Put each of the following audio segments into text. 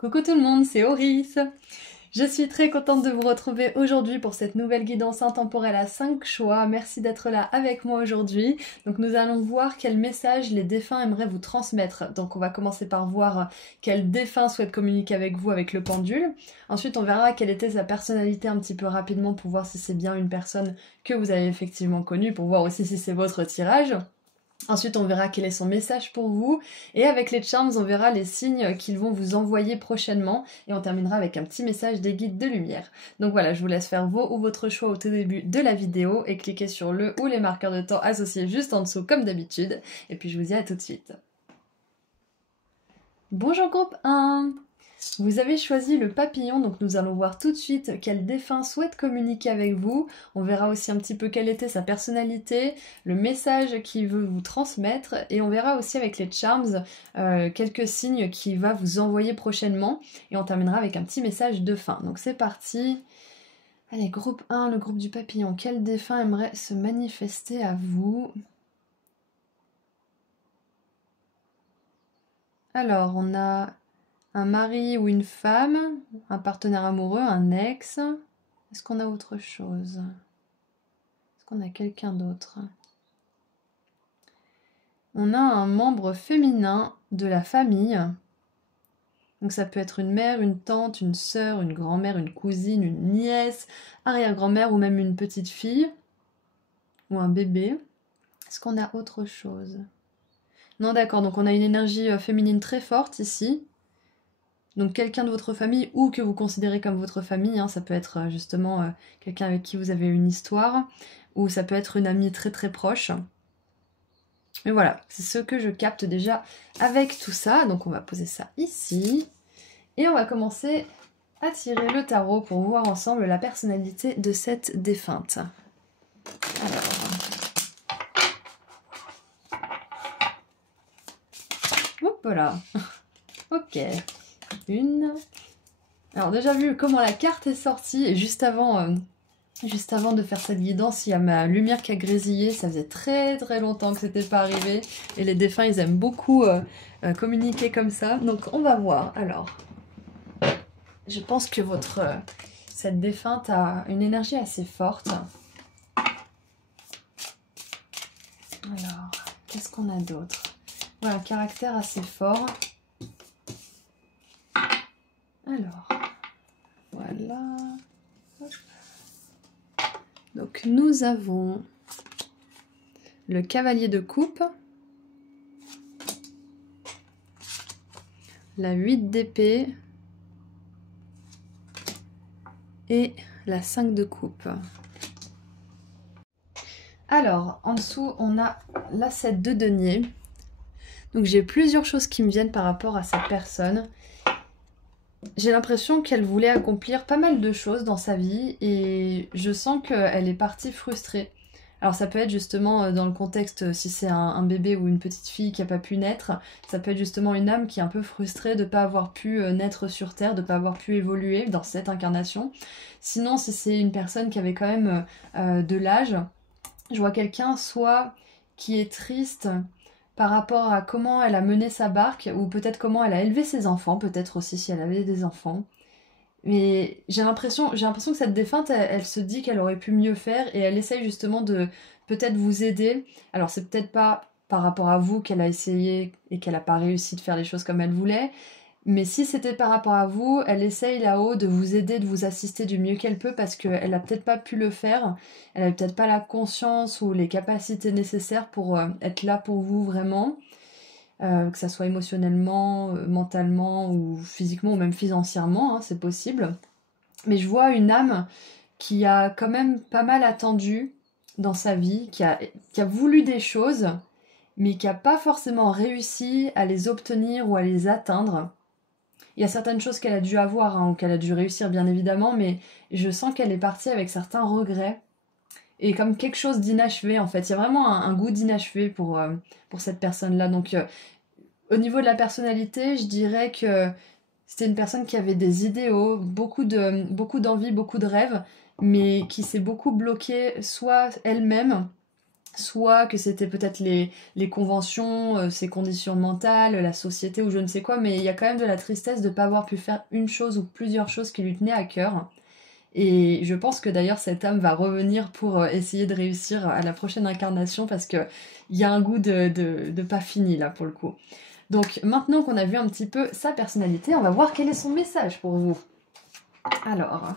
Coucou tout le monde, c'est Auris. Je suis très contente de vous retrouver aujourd'hui pour cette nouvelle guidance intemporelle à 5 choix. Merci d'être là avec moi aujourd'hui. Donc nous allons voir quel message les défunts aimeraient vous transmettre. Donc on va commencer par voir quel défunt souhaite communiquer avec vous avec le pendule. Ensuite on verra quelle était sa personnalité un petit peu rapidement pour voir si c'est bien une personne que vous avez effectivement connue, pour voir aussi si c'est votre tirage. Ensuite, on verra quel est son message pour vous. Et avec les charms, on verra les signes qu'ils vont vous envoyer prochainement. Et on terminera avec un petit message des guides de lumière. Donc voilà, je vous laisse faire vos ou votre choix au tout début de la vidéo et cliquez sur le ou les marqueurs de temps associés juste en dessous comme d'habitude. Et puis je vous dis à tout de suite. Bonjour groupe 1! Vous avez choisi le papillon, donc nous allons voir tout de suite quel défunt souhaite communiquer avec vous. On verra aussi un petit peu quelle était sa personnalité, le message qu'il veut vous transmettre, et on verra aussi avec les charms quelques signes qu'il va vous envoyer prochainement, et on terminera avec un petit message de fin. Donc c'est parti. Allez, groupe 1, le groupe du papillon. Quel défunt aimerait se manifester à vous? Alors, on a un mari ou une femme, un partenaire amoureux, un ex. Est-ce qu'on a autre chose? Est-ce qu'on a quelqu'un d'autre? On a un membre féminin de la famille. Donc ça peut être une mère, une tante, une sœur, une grand-mère, une cousine, une nièce, arrière-grand-mère ou même une petite fille ou un bébé. Est-ce qu'on a autre chose? Non, d'accord, donc on a une énergie féminine très forte ici. Donc quelqu'un de votre famille ou que vous considérez comme votre famille, hein, ça peut être justement quelqu'un avec qui vous avez une histoire, ou ça peut être une amie très très proche. Mais voilà, c'est ce que je capte déjà avec tout ça. Donc on va poser ça ici. Et on va commencer à tirer le tarot pour voir ensemble la personnalité de cette défunte. Alors... Hop voilà. Ok. Une... Alors déjà vu comment la carte est sortie, et juste avant de faire cette guidance, il y a ma lumière qui a grésillé, ça faisait très très longtemps que c'était pas arrivé, et les défunts ils aiment beaucoup communiquer comme ça, donc on va voir. Alors, je pense que cette défunte a une énergie assez forte. Alors, qu'est-ce qu'on a d'autre? Voilà, un caractère assez fort. Alors, voilà. Donc nous avons le cavalier de coupe, la 8 d'épée et la 5 de coupe. Alors, en dessous, on a la 7 de denier. Donc j'ai plusieurs choses qui me viennent par rapport à cette personne. J'ai l'impression qu'elle voulait accomplir pas mal de choses dans sa vie et je sens qu'elle est partie frustrée. Alors ça peut être justement dans le contexte, si c'est un bébé ou une petite fille qui n'a pas pu naître, ça peut être justement une âme qui est un peu frustrée de ne pas avoir pu naître sur Terre, de ne pas avoir pu évoluer dans cette incarnation. Sinon, si c'est une personne qui avait quand même de l'âge, je vois quelqu'un soit qui est triste par rapport à comment elle a mené sa barque, ou peut-être comment elle a élevé ses enfants, peut-être aussi si elle avait des enfants. Mais j'ai l'impression que cette défunte, elle se dit qu'elle aurait pu mieux faire, et elle essaye justement de peut-être vous aider. Alors c'est peut-être pas par rapport à vous qu'elle a essayé et qu'elle n'a pas réussi de faire les choses comme elle voulait, mais si c'était par rapport à vous, elle essaye là-haut de vous aider, de vous assister du mieux qu'elle peut, parce qu'elle a peut-être pas pu le faire, elle a peut-être pas la conscience ou les capacités nécessaires pour être là pour vous vraiment, que ça soit émotionnellement, mentalement ou physiquement ou même financièrement, hein, c'est possible. Mais je vois une âme qui a quand même pas mal attendu dans sa vie, qui a voulu des choses, mais qui n'a pas forcément réussi à les obtenir ou à les atteindre. Il y a certaines choses qu'elle a dû avoir, hein, ou qu'elle a dû réussir bien évidemment, mais je sens qu'elle est partie avec certains regrets et comme quelque chose d'inachevé en fait. Il y a vraiment un goût d'inachevé pour cette personne-là. Donc au niveau de la personnalité, je dirais que c'était une personne qui avait des idéaux, beaucoup d'envie, beaucoup de rêves, mais qui s'est beaucoup bloquée soit elle-même, soit que c'était peut-être les conventions, ses conditions mentales, la société ou je ne sais quoi, mais il y a quand même de la tristesse de ne pas avoir pu faire une chose ou plusieurs choses qui lui tenaient à cœur. Et je pense que d'ailleurs cette âme va revenir pour essayer de réussir à la prochaine incarnation parce que il y a un goût de pas fini là pour le coup. Donc maintenant qu'on a vu un petit peu sa personnalité, on va voir quel est son message pour vous. Alors...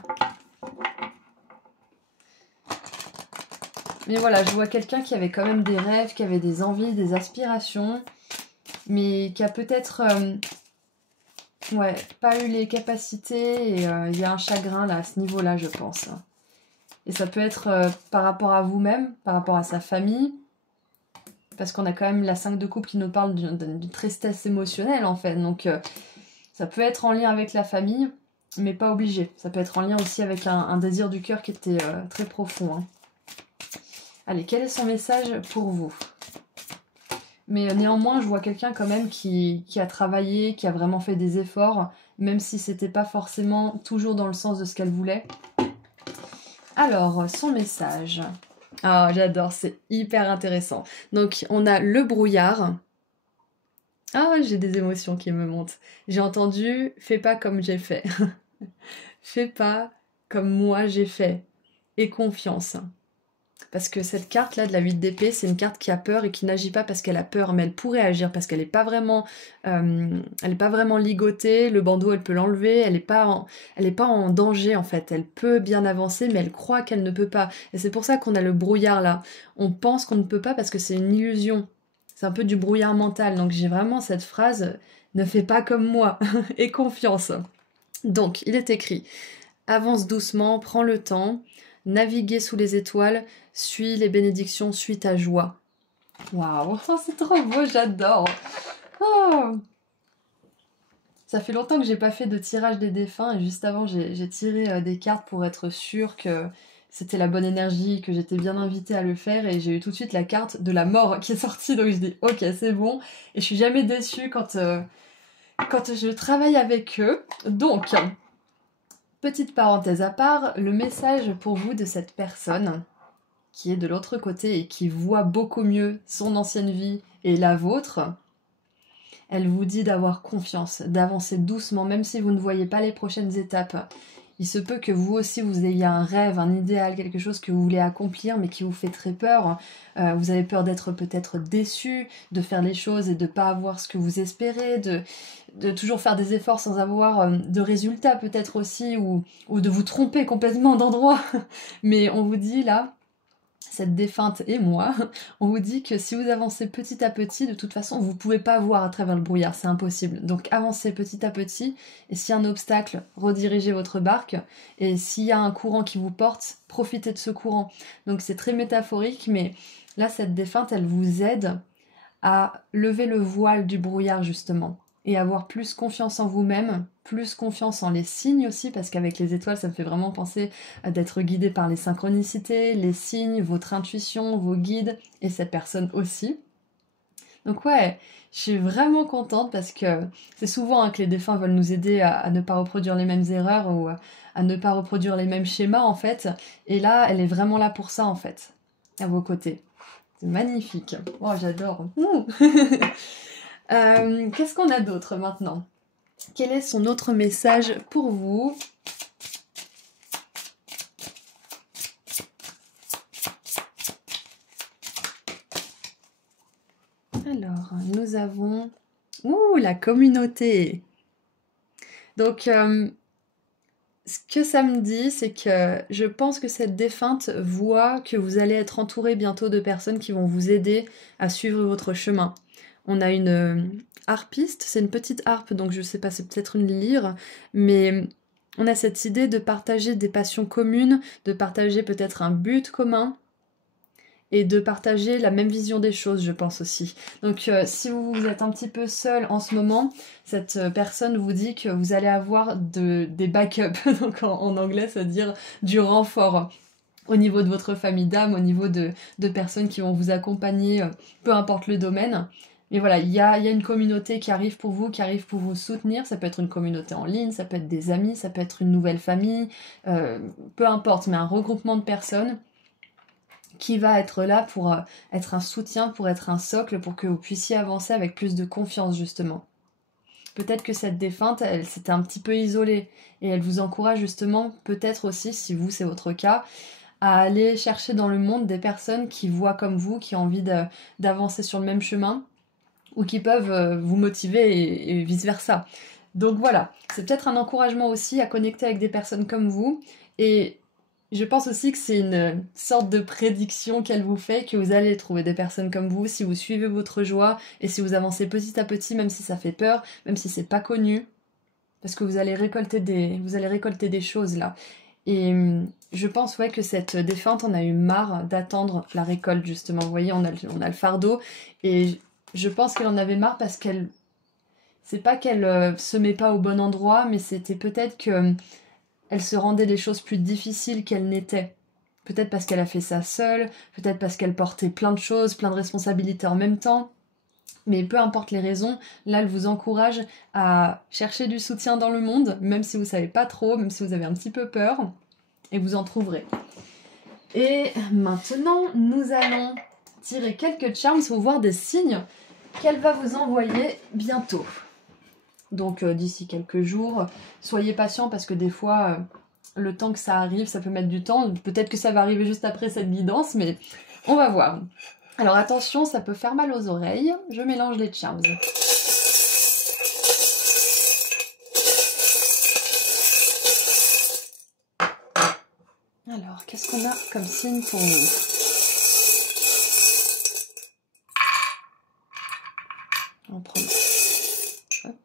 Mais voilà, je vois quelqu'un qui avait quand même des rêves, qui avait des envies, des aspirations, mais qui a peut-être ouais, pas eu les capacités et il y a un chagrin là à ce niveau-là, je pense. Et ça peut être par rapport à vous-même, par rapport à sa famille, parce qu'on a quand même la 5 de coupe qui nous parle d'une tristesse émotionnelle en fait. Donc ça peut être en lien avec la famille, mais pas obligé. Ça peut être en lien aussi avec un désir du cœur qui était très profond. Hein. Allez, quel est son message pour vous? Mais néanmoins, je vois quelqu'un quand même qui a travaillé, qui a vraiment fait des efforts, même si c'était pas forcément toujours dans le sens de ce qu'elle voulait. Alors, son message. Ah, j'adore, c'est hyper intéressant. Donc, on a le brouillard. Ah, j'ai des émotions qui me montent. J'ai entendu « fais pas comme j'ai fait ». Fais pas comme moi j'ai fait. Et confiance. Parce que cette carte-là de la 8 d'épée, c'est une carte qui a peur et qui n'agit pas parce qu'elle a peur, mais elle pourrait agir parce qu'elle n'est pas vraiment, ligotée. Le bandeau, elle peut l'enlever. Elle n'est pas en danger en fait. Elle peut bien avancer, mais elle croit qu'elle ne peut pas. Et c'est pour ça qu'on a le brouillard là. On pense qu'on ne peut pas parce que c'est une illusion. C'est un peu du brouillard mental. Donc j'ai vraiment cette phrase « ne fais pas comme moi » et confiance. Donc il est écrit « avance doucement, prends le temps ». Naviguer sous les étoiles, suis les bénédictions, suis ta joie. Waouh, c'est trop beau, j'adore. Oh. Ça fait longtemps que j'ai pas fait de tirage des défunts et juste avant j'ai tiré des cartes pour être sûre que c'était la bonne énergie, que j'étais bien invitée à le faire et j'ai eu tout de suite la carte de la mort qui est sortie donc je dis ok c'est bon et je suis jamais déçue quand je travaille avec eux. Donc... Petite parenthèse à part, le message pour vous de cette personne qui est de l'autre côté et qui voit beaucoup mieux son ancienne vie et la vôtre, elle vous dit d'avoir confiance, d'avancer doucement, même si vous ne voyez pas les prochaines étapes. Il se peut que vous aussi vous ayez un rêve, un idéal, quelque chose que vous voulez accomplir mais qui vous fait très peur. Vous avez peur d'être peut-être déçu, de faire les choses et de ne pas avoir ce que vous espérez, de toujours faire des efforts sans avoir de résultats peut-être aussi, ou de vous tromper complètement d'endroit. Mais on vous dit là, cette défunte et moi, on vous dit que si vous avancez petit à petit, de toute façon, vous ne pouvez pas voir à travers le brouillard, c'est impossible. Donc avancez petit à petit, et s'il y a un obstacle, redirigez votre barque, et s'il y a un courant qui vous porte, profitez de ce courant. Donc c'est très métaphorique, mais là, cette défunte, elle vous aide à lever le voile du brouillard, justement, et avoir plus confiance en vous-même, plus confiance en les signes aussi, parce qu'avec les étoiles, ça me fait vraiment penser à d'être guidé par les synchronicités, les signes, votre intuition, vos guides, et cette personne aussi. Donc ouais, je suis vraiment contente parce que c'est souvent que les défunts veulent nous aider à ne pas reproduire les mêmes erreurs ou à ne pas reproduire les mêmes schémas en fait. Et là, elle est vraiment là pour ça en fait, à vos côtés. C'est magnifique. Oh, j'adore. Qu'est-ce qu'on a d'autre maintenant? Quel est son autre message pour vous? Alors, nous avons... Ouh, la communauté! Donc, ce que ça me dit, c'est que je pense que cette défunte voit que vous allez être entouré bientôt de personnes qui vont vous aider à suivre votre chemin. On a une harpiste, c'est une petite harpe, donc je sais pas, c'est peut-être une lyre, mais on a cette idée de partager des passions communes, de partager peut-être un but commun, et de partager la même vision des choses, je pense aussi. Donc si vous êtes un petit peu seul en ce moment, cette personne vous dit que vous allez avoir des backups, donc en anglais ça veut dire du renfort au niveau de votre famille d'âme, au niveau de personnes qui vont vous accompagner, peu importe le domaine. Mais voilà, il y a une communauté qui arrive pour vous, qui arrive pour vous soutenir. Ça peut être une communauté en ligne, ça peut être des amis, ça peut être une nouvelle famille, peu importe, mais un regroupement de personnes qui va être là pour être un soutien, pour être un socle, pour que vous puissiez avancer avec plus de confiance justement. Peut-être que cette défunte, elle s'était un petit peu isolée et elle vous encourage justement, peut-être aussi, si vous c'est votre cas, à aller chercher dans le monde des personnes qui voient comme vous, qui ont envie d'avancer sur le même chemin ou qui peuvent vous motiver et vice-versa. Donc voilà, c'est peut-être un encouragement aussi à connecter avec des personnes comme vous et je pense aussi que c'est une sorte de prédiction qu'elle vous fait, que vous allez trouver des personnes comme vous si vous suivez votre joie et si vous avancez petit à petit, même si ça fait peur, même si c'est pas connu, parce que vous allez récolter des choses là. Et je pense ouais, que cette défunte en a eu marre d'attendre la récolte justement. Vous voyez, on a le fardeau et je pense qu'elle en avait marre parce qu'elle... C'est pas qu'elle se met pas au bon endroit, mais c'était peut-être que elle se rendait les choses plus difficiles qu'elles n'étaient. Peut-être parce qu'elle a fait ça seule, peut-être parce qu'elle portait plein de choses, plein de responsabilités en même temps. Mais peu importe les raisons, là, elle vous encourage à chercher du soutien dans le monde, même si vous savez pas trop, même si vous avez un petit peu peur, et vous en trouverez. Et maintenant, nous allons tirer quelques charms pour voir des signes qu'elle va vous envoyer bientôt. Donc d'ici quelques jours, soyez patient parce que des fois, le temps que ça arrive, ça peut mettre du temps. Peut-être que ça va arriver juste après cette guidance, mais on va voir. Alors attention, ça peut faire mal aux oreilles. Je mélange les charms. Alors, qu'est-ce qu'on a comme signe pour vous? On prend. Hop.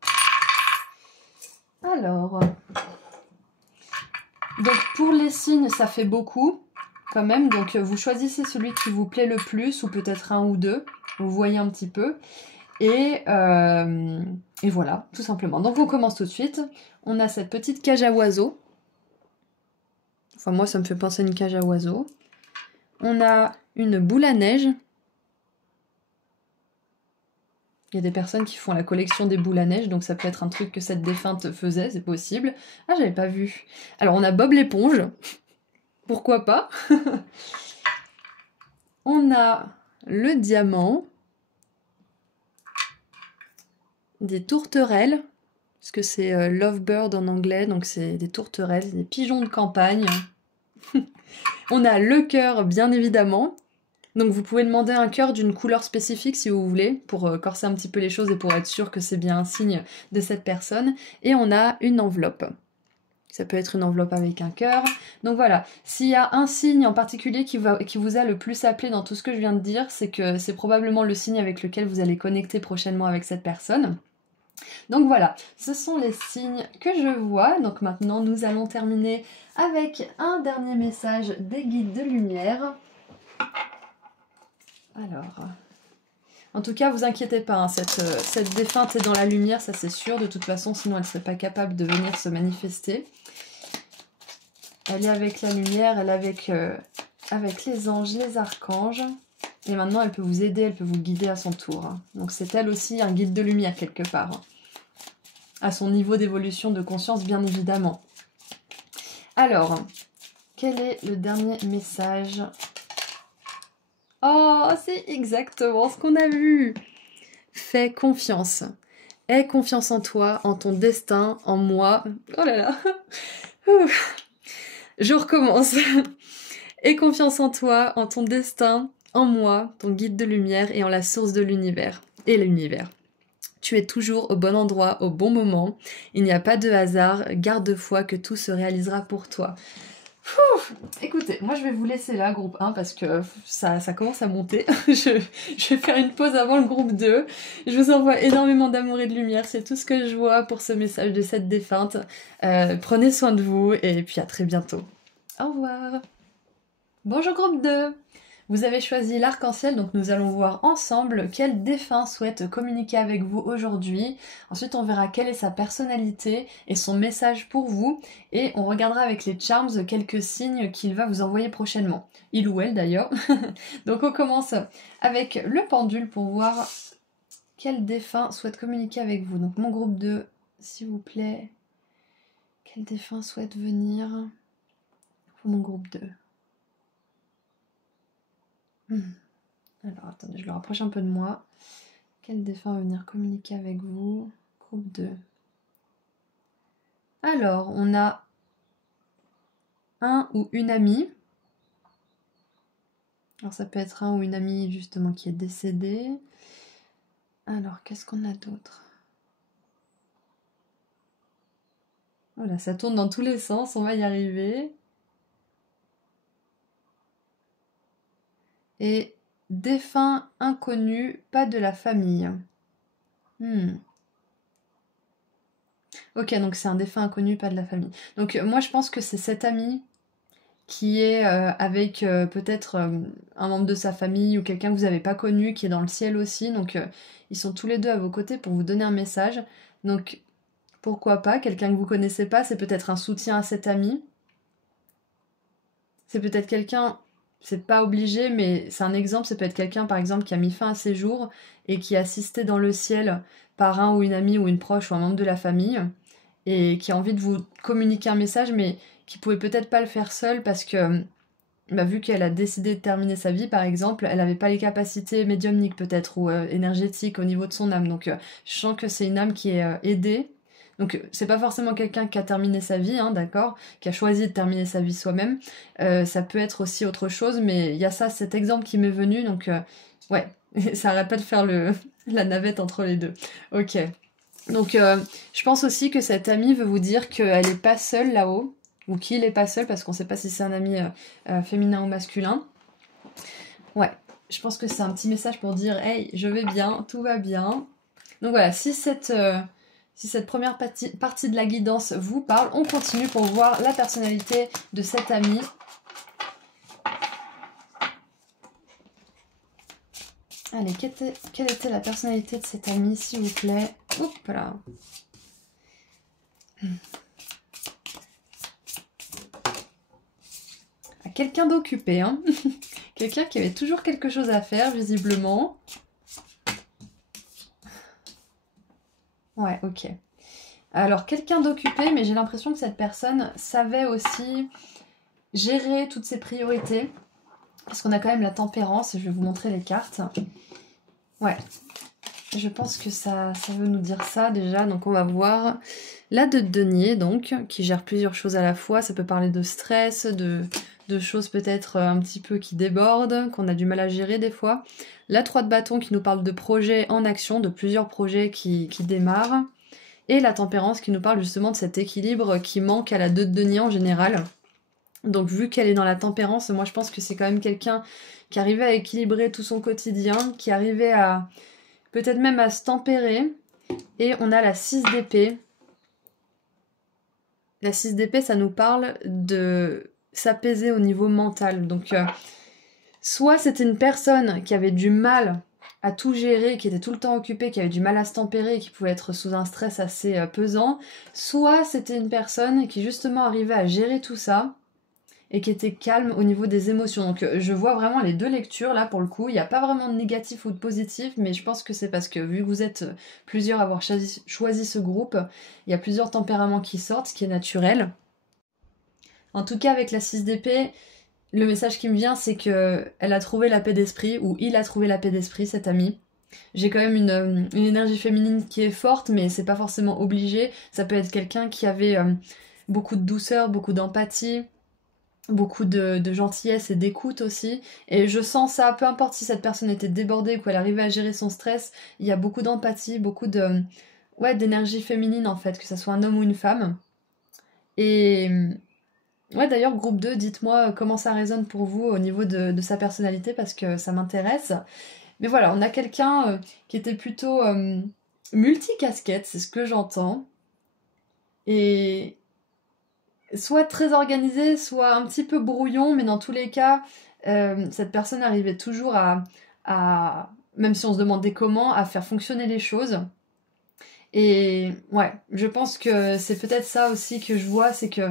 Alors, donc pour les signes, ça fait beaucoup quand même. Donc vous choisissez celui qui vous plaît le plus, ou peut-être un ou deux. Vous voyez un petit peu. Et voilà, tout simplement. Donc on commence tout de suite. On a cette petite cage à oiseaux. Enfin moi ça me fait penser à une cage à oiseaux. On a une boule à neige. Il y a des personnes qui font la collection des boules à neige, donc ça peut être un truc que cette défunte faisait, c'est possible. Ah, j'avais pas vu. Alors on a Bob l'éponge. Pourquoi pas? On a le diamant. Des tourterelles, parce que c'est lovebird en anglais, donc c'est des tourterelles, des pigeons de campagne. On a le cœur, bien évidemment. Donc vous pouvez demander un cœur d'une couleur spécifique si vous voulez, pour corser un petit peu les choses et pour être sûr que c'est bien un signe de cette personne. Et on a une enveloppe. Ça peut être une enveloppe avec un cœur. Donc voilà, s'il y a un signe en particulier qui vous a le plus appelé dans tout ce que je viens de dire, c'est que c'est probablement le signe avec lequel vous allez connecter prochainement avec cette personne. Donc voilà, ce sont les signes que je vois. Donc maintenant, nous allons terminer avec un dernier message des guides de lumière. Alors, en tout cas, vous inquiétez pas, hein, cette défunte est dans la lumière, ça c'est sûr. De toute façon, sinon elle ne serait pas capable de venir se manifester. Elle est avec la lumière, elle est avec les anges, les archanges. Et maintenant, elle peut vous aider, elle peut vous guider à son tour. Hein. Donc c'est elle aussi un guide de lumière quelque part. Hein. À son niveau d'évolution de conscience, bien évidemment. Alors, quel est le dernier message? Oh, c'est exactement ce qu'on a vu. Fais confiance. Aie confiance en toi, en ton destin, en moi. Oh là là. Je recommence. Aie confiance en toi, en ton destin, en moi, ton guide de lumière et en la source de l'univers. Et l'univers. Tu es toujours au bon endroit, au bon moment. Il n'y a pas de hasard. Garde foi que tout se réalisera pour toi. Écoutez, moi je vais vous laisser là, groupe 1, parce que ça commence à monter. je vais faire une pause avant le groupe 2. Je vous envoie énormément d'amour et de lumière. C'est tout ce que je vois pour ce message de cette défunte. Prenez soin de vous et puis à très bientôt. Au revoir. Bonjour groupe 2. Vous avez choisi l'arc-en-ciel, donc nous allons voir ensemble quel défunt souhaite communiquer avec vous aujourd'hui. Ensuite, on verra quelle est sa personnalité et son message pour vous. Et on regardera avec les charms quelques signes qu'il va vous envoyer prochainement. Il ou elle d'ailleurs. Donc on commence avec le pendule pour voir quel défunt souhaite communiquer avec vous. Donc mon groupe 2, s'il vous plaît. Quel défunt souhaite venir pour mon groupe 2? Alors, attendez, je le rapproche un peu de moi. Quel défunt va venir communiquer avec vous? Groupe 2. Alors, on a un ou une amie. Alors, ça peut être un ou une amie, justement, qui est décédée. Alors, qu'est-ce qu'on a d'autre? Voilà, ça tourne dans tous les sens, on va y arriver. Et défunt inconnu, pas de la famille. Ok, donc c'est un défunt inconnu, pas de la famille. Donc moi je pense que c'est cet ami qui est avec peut-être un membre de sa famille ou quelqu'un que vous n'avez pas connu, qui est dans le ciel aussi. Donc ils sont tous les deux à vos côtés pour vous donner un message. Donc pourquoi pas, quelqu'un que vous connaissez pas, c'est peut-être un soutien à cet ami. C'est peut-être quelqu'un, c'est pas obligé, mais c'est un exemple, ça peut être quelqu'un par exemple qui a mis fin à ses jours et qui est assisté dans le ciel par un ou une amie ou une proche ou un membre de la famille et qui a envie de vous communiquer un message mais qui pouvait peut-être pas le faire seule parce que vu qu'elle a décidé de terminer sa vie par exemple, elle n'avait pas les capacités médiumniques peut-être ou énergétiques au niveau de son âme. Donc je sens que c'est une âme qui est aidée. Donc c'est pas forcément quelqu'un qui a terminé sa vie, hein, d'accord, qui a choisi de terminer sa vie soi-même. Ça peut être aussi autre chose, mais il y a ça, cet exemple qui m'est venu, donc ouais, ça arrête pas de faire la navette entre les deux. Ok. Donc je pense aussi que cette amie veut vous dire qu'elle est pas seule là-haut, ou qu'il est pas seul, parce qu'on sait pas si c'est un ami féminin ou masculin. Ouais, je pense que c'est un petit message pour dire « Hey, je vais bien, tout va bien ». Donc voilà, si cette première partie de la guidance vous parle, on continue pour voir la personnalité de cet ami. Allez, quelle était la personnalité de cet ami, s'il vous plaît? Hop là. Quelqu'un d'occupé, hein. Quelqu'un qui avait toujours quelque chose à faire, visiblement. Ouais, ok. Alors, quelqu'un d'occupé, mais j'ai l'impression que cette personne savait aussi gérer toutes ses priorités. Parce qu'on a quand même la tempérance, et je vais vous montrer les cartes. Ouais, je pense que ça veut nous dire ça déjà. Donc on va voir la 2 de denier, donc, qui gère plusieurs choses à la fois. Ça peut parler de stress, de choses peut-être un petit peu qui débordent, qu'on a du mal à gérer des fois. La 3 de bâton qui nous parle de projets en action, de plusieurs projets qui démarrent. Et la tempérance qui nous parle justement de cet équilibre qui manque à la 2 de denier en général. Donc vu qu'elle est dans la tempérance, moi je pense que c'est quand même quelqu'un qui arrivait à équilibrer tout son quotidien, qui arrivait à peut-être même à se tempérer. Et on a la 6 d'épée. La 6 d'épée, ça nous parle de s'apaiser au niveau mental. Donc soit c'était une personne qui avait du mal à tout gérer, qui était tout le temps occupée, qui avait du mal à se tempérer, qui pouvait être sous un stress assez pesant, soit c'était une personne qui justement arrivait à gérer tout ça, et qui était calme au niveau des émotions. Donc je vois vraiment les deux lectures là pour le coup. Il n'y a pas vraiment de négatif ou de positif, mais je pense que c'est parce que vu que vous êtes plusieurs à avoir choisi ce groupe, il y a plusieurs tempéraments qui sortent, ce qui est naturel. En tout cas avec la 6 d'épée, le message qui me vient c'est que elle a trouvé la paix d'esprit, ou il a trouvé la paix d'esprit, cet ami. J'ai quand même une énergie féminine qui est forte, mais c'est pas forcément obligé. Ça peut être quelqu'un qui avait beaucoup de douceur, beaucoup d'empathie, beaucoup de gentillesse et d'écoute aussi. Et je sens ça, peu importe si cette personne était débordée ou qu'elle arrivait à gérer son stress, il y a beaucoup d'empathie, beaucoup d'énergie féminine en fait, que ce soit un homme ou une femme. Et ouais, d'ailleurs, groupe 2, dites-moi comment ça résonne pour vous au niveau de sa personnalité parce que ça m'intéresse. Mais voilà, on a quelqu'un qui était plutôt multicasquette, c'est ce que j'entends. Et soit très organisé, soit un petit peu brouillon, mais dans tous les cas, cette personne arrivait toujours à, même si on se demandait comment, à faire fonctionner les choses. Et ouais, je pense que c'est peut-être ça aussi que je vois, c'est que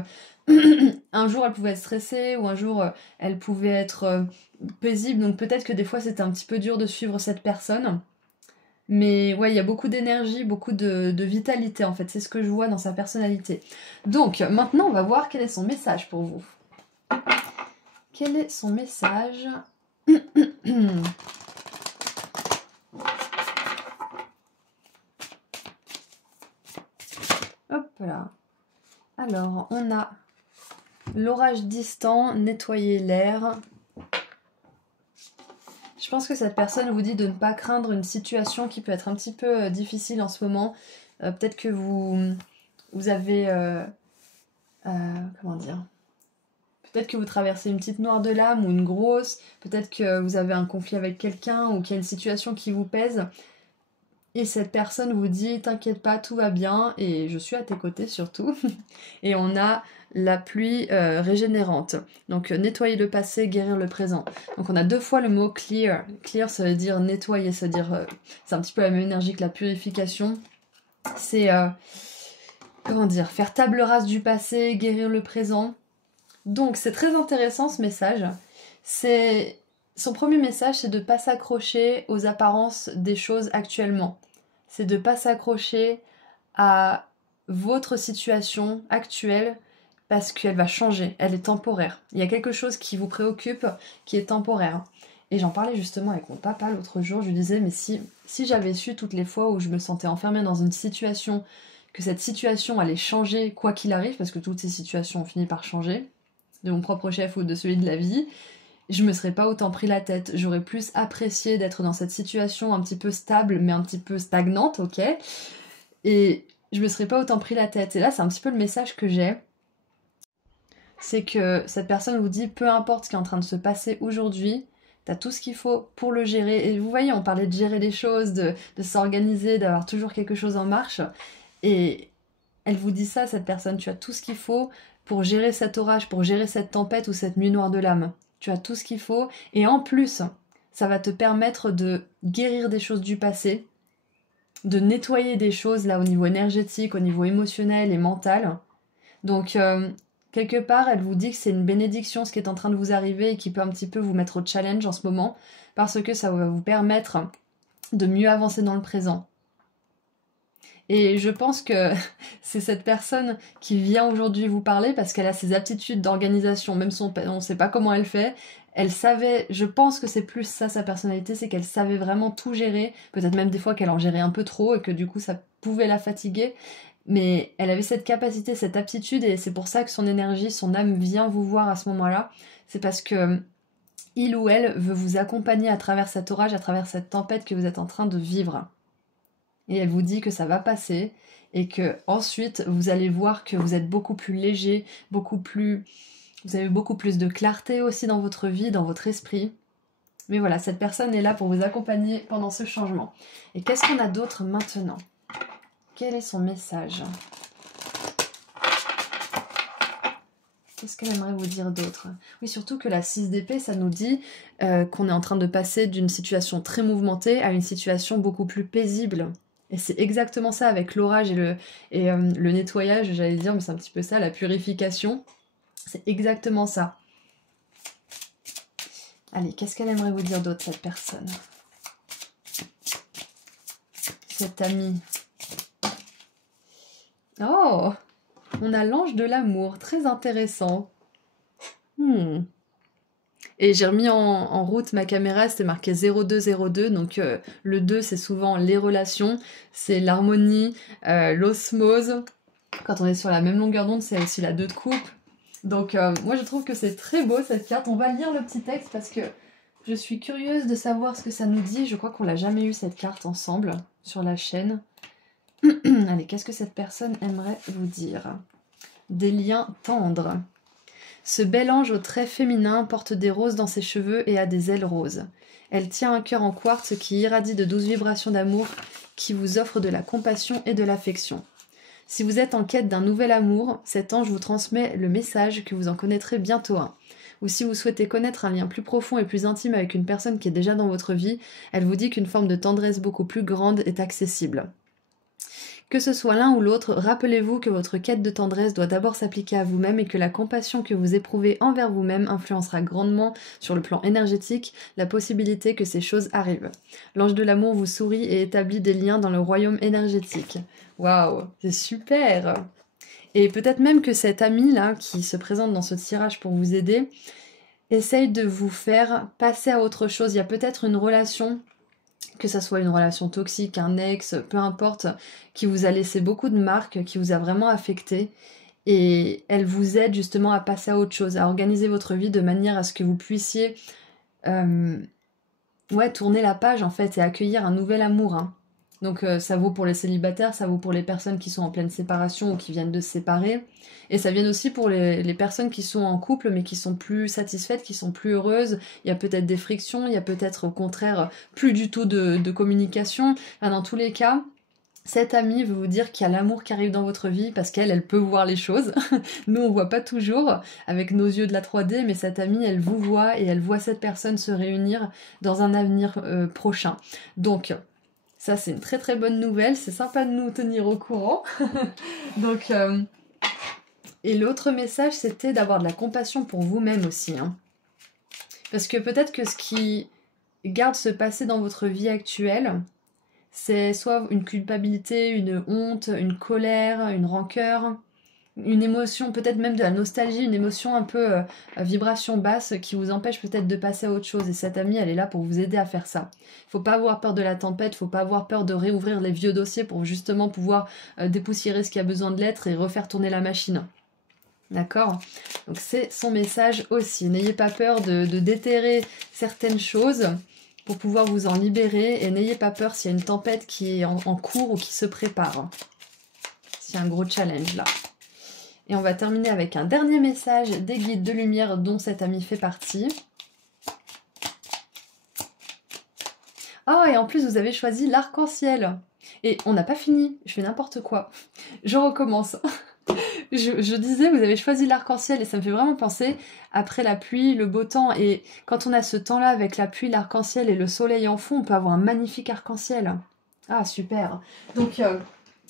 un jour elle pouvait être stressée, ou un jour elle pouvait être paisible, donc peut-être que des fois c'était un petit peu dur de suivre cette personne. Mais ouais, il y a beaucoup d'énergie, beaucoup de vitalité en fait, c'est ce que je vois dans sa personnalité. Donc maintenant on va voir quel est son message pour vous. Quel est son message Hop là. Alors, on a l'orage distant, nettoyer l'air. Je pense que cette personne vous dit de ne pas craindre une situation qui peut être un petit peu difficile en ce moment. Peut-être que vous avez... comment dire? Peut-être que vous traversez une petite noire de l'âme ou une grosse. Peut-être que vous avez un conflit avec quelqu'un ou qu'il y a une situation qui vous pèse. Et cette personne vous dit, t'inquiète pas, tout va bien et je suis à tes côtés surtout. Et on a la pluie régénérante. Donc nettoyer le passé, guérir le présent. Donc on a 2 fois le mot clear. Clear, ça veut dire nettoyer, ça veut dire... c'est un petit peu la même énergie que la purification. C'est... comment dire? Faire table rase du passé, guérir le présent. Donc c'est très intéressant ce message. Son premier message, c'est de ne pas s'accrocher aux apparences des choses actuellement. C'est de ne pas s'accrocher à votre situation actuelle parce qu'elle va changer, elle est temporaire. Il y a quelque chose qui vous préoccupe, qui est temporaire. Et j'en parlais justement avec mon papa l'autre jour, je lui disais, mais si j'avais su toutes les fois où je me sentais enfermée dans une situation, que cette situation allait changer quoi qu'il arrive, parce que toutes ces situations ont fini par changer, de mon propre chef ou de celui de la vie, je me serais pas autant pris la tête. J'aurais plus apprécié d'être dans cette situation un petit peu stable, mais un petit peu stagnante, ok? Et je me serais pas autant pris la tête. Et là, c'est un petit peu le message que j'ai. C'est que cette personne vous dit, peu importe ce qui est en train de se passer aujourd'hui, t'as tout ce qu'il faut pour le gérer. Et vous voyez, on parlait de gérer les choses, de s'organiser, d'avoir toujours quelque chose en marche. Et elle vous dit ça, cette personne, tu as tout ce qu'il faut pour gérer cet orage, pour gérer cette tempête ou cette nuit noire de l'âme. Tu as tout ce qu'il faut. Et en plus, ça va te permettre de guérir des choses du passé, de nettoyer des choses là au niveau énergétique, au niveau émotionnel et mental. Donc, quelque part, elle vous dit que c'est une bénédiction ce qui est en train de vous arriver et qui peut un petit peu vous mettre au challenge en ce moment, parce que ça va vous permettre de mieux avancer dans le présent. Et je pense que c'est cette personne qui vient aujourd'hui vous parler parce qu'elle a ses aptitudes d'organisation, même si on ne sait pas comment elle fait. Elle savait, je pense que c'est plus ça sa personnalité, c'est qu'elle savait vraiment tout gérer, peut-être même des fois qu'elle en gérait un peu trop et que du coup ça pouvait la fatiguer. Mais elle avait cette capacité, cette aptitude et c'est pour ça que son énergie, son âme vient vous voir à ce moment-là. C'est parce que il ou elle veut vous accompagner à travers cet orage, à travers cette tempête que vous êtes en train de vivre. Et elle vous dit que ça va passer et que ensuite vous allez voir que vous êtes beaucoup plus léger, vous avez beaucoup plus de clarté aussi dans votre vie, dans votre esprit. Mais voilà, cette personne est là pour vous accompagner pendant ce changement. Et qu'est-ce qu'on a d'autre maintenant? Quel est son message? Qu'est-ce qu'elle aimerait vous dire d'autre? Oui, surtout que la 6 d'épée, ça nous dit qu'on est en train de passer d'une situation très mouvementée à une situation beaucoup plus paisible. Et c'est exactement ça avec l'orage et le nettoyage, j'allais dire, mais c'est un petit peu ça, la purification. C'est exactement ça. Allez, qu'est-ce qu'elle aimerait vous dire d'autre, cette personne? Cette amie. Oh! On a l'ange de l'amour, très intéressant. Et j'ai remis en route ma caméra, c'était marqué 0202, donc le 2 c'est souvent les relations, c'est l'harmonie, l'osmose. Quand on est sur la même longueur d'onde, c'est aussi la 2 de coupe. Donc moi je trouve que c'est très beau cette carte. On va lire le petit texte parce que je suis curieuse de savoir ce que ça nous dit. Je crois qu'on l'a jamais eu cette carte ensemble sur la chaîne. Allez, qu'est-ce que cette personne aimerait vous dire? Des liens tendres. Ce bel ange au trait féminin porte des roses dans ses cheveux et a des ailes roses. Elle tient un cœur en quartz qui irradie de douces vibrations d'amour qui vous offre de la compassion et de l'affection. Si vous êtes en quête d'un nouvel amour, cet ange vous transmet le message que vous en connaîtrez bientôt un. Ou si vous souhaitez connaître un lien plus profond et plus intime avec une personne qui est déjà dans votre vie, elle vous dit qu'une forme de tendresse beaucoup plus grande est accessible. Que ce soit l'un ou l'autre, rappelez-vous que votre quête de tendresse doit d'abord s'appliquer à vous-même et que la compassion que vous éprouvez envers vous-même influencera grandement sur le plan énergétique la possibilité que ces choses arrivent. L'ange de l'amour vous sourit et établit des liens dans le royaume énergétique. Waouh, c'est super! Et peut-être même que cette amie-là qui se présente dans ce tirage pour vous aider, essaye de vous faire passer à autre chose. Il y a peut-être une relation, que ça soit une relation toxique, un ex, peu importe, qui vous a laissé beaucoup de marques, qui vous a vraiment affecté. Et elle vous aide justement à passer à autre chose, à organiser votre vie de manière à ce que vous puissiez tourner la page en fait et accueillir un nouvel amour. Hein. Donc ça vaut pour les célibataires, ça vaut pour les personnes qui sont en pleine séparation ou qui viennent de se séparer. Et ça vient aussi pour les personnes qui sont en couple mais qui sont plus satisfaites, qui sont plus heureuses. Il y a peut-être des frictions, il y a peut-être au contraire plus du tout de communication. Enfin, dans tous les cas, cette amie veut vous dire qu'il y a l'amour qui arrive dans votre vie parce elle peut voir les choses. Nous, on voit pas toujours avec nos yeux de la 3D, mais cette amie, elle vous voit et elle voit cette personne se réunir dans un avenir prochain. Donc, ça, c'est une très très bonne nouvelle. C'est sympa de nous tenir au courant. Donc, et l'autre message, c'était d'avoir de la compassion pour vous-même aussi. Hein. Parce que peut-être que ce qui garde ce passé dans votre vie actuelle, c'est soit une culpabilité, une honte, une colère, une rancœur, une émotion, peut-être même de la nostalgie, une émotion un peu vibration basse qui vous empêche peut-être de passer à autre chose. Et cette amie, elle est là pour vous aider à faire ça. Faut pas avoir peur de la tempête, faut pas avoir peur de réouvrir les vieux dossiers pour justement pouvoir dépoussiérer ce qui a besoin de l'être et refaire tourner la machine. D'accord? Donc c'est son message aussi. N'ayez pas peur de déterrer certaines choses pour pouvoir vous en libérer et n'ayez pas peur s'il y a une tempête qui est en cours ou qui se prépare. S'il y a un gros challenge là. Et on va terminer avec un dernier message des guides de lumière dont cette amie fait partie. Ah, et en plus vous avez choisi l'arc-en-ciel. Et on n'a pas fini, je fais n'importe quoi. Je recommence. Je disais, vous avez choisi l'arc-en-ciel et ça me fait vraiment penser, après la pluie, le beau temps, et quand on a ce temps-là avec la pluie, l'arc-en-ciel et le soleil en fond, on peut avoir un magnifique arc-en-ciel. Ah, super. Donc,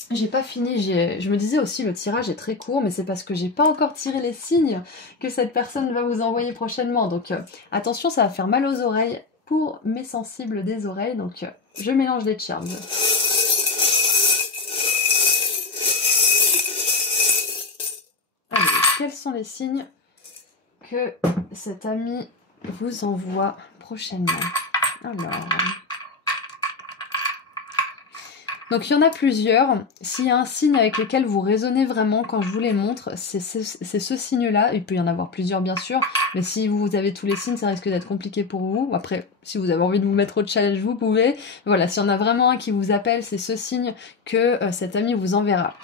j'ai pas fini, je me disais aussi, le tirage est très court, mais c'est parce que j'ai pas encore tiré les signes que cette personne va vous envoyer prochainement. Donc, attention, ça va faire mal aux oreilles pour mes sensibles des oreilles, donc je mélange les charms. Quels sont les signes que cet ami vous envoie prochainement? Alors... Donc il y en a plusieurs. S'il y a un signe avec lequel vous résonnez vraiment quand je vous les montre, c'est ce signe-là. Il peut y en avoir plusieurs bien sûr, mais si vous avez tous les signes, ça risque d'être compliqué pour vous. Après, si vous avez envie de vous mettre au challenge, vous pouvez. Voilà, s'il y en a vraiment un qui vous appelle, c'est ce signe que cet ami vous enverra.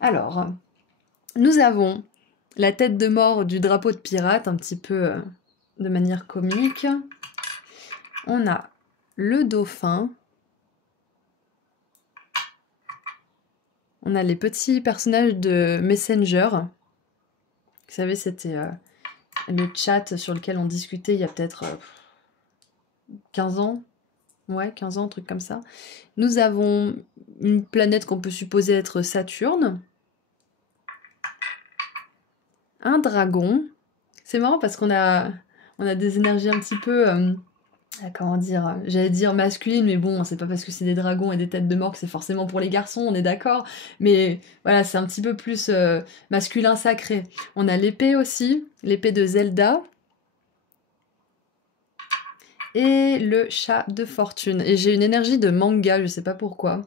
Alors, nous avons la tête de mort du drapeau de pirate, un petit peu de manière comique. On a le dauphin. On a les petits personnages de Messenger. Vous savez, c'était le chat sur lequel on discutait il y a peut-être 15 ans. Ouais, 15 ans, un truc comme ça. Nous avons une planète qu'on peut supposer être Saturne. Un dragon. C'est marrant parce qu'on a des énergies un petit peu... comment dire, j'allais dire masculine, mais bon, c'est pas parce que c'est des dragons et des têtes de mort que c'est forcément pour les garçons, on est d'accord, mais voilà, c'est un petit peu plus masculin sacré. On a l'épée aussi, l'épée de Zelda, et le chat de fortune. Et j'ai une énergie de manga, je sais pas pourquoi,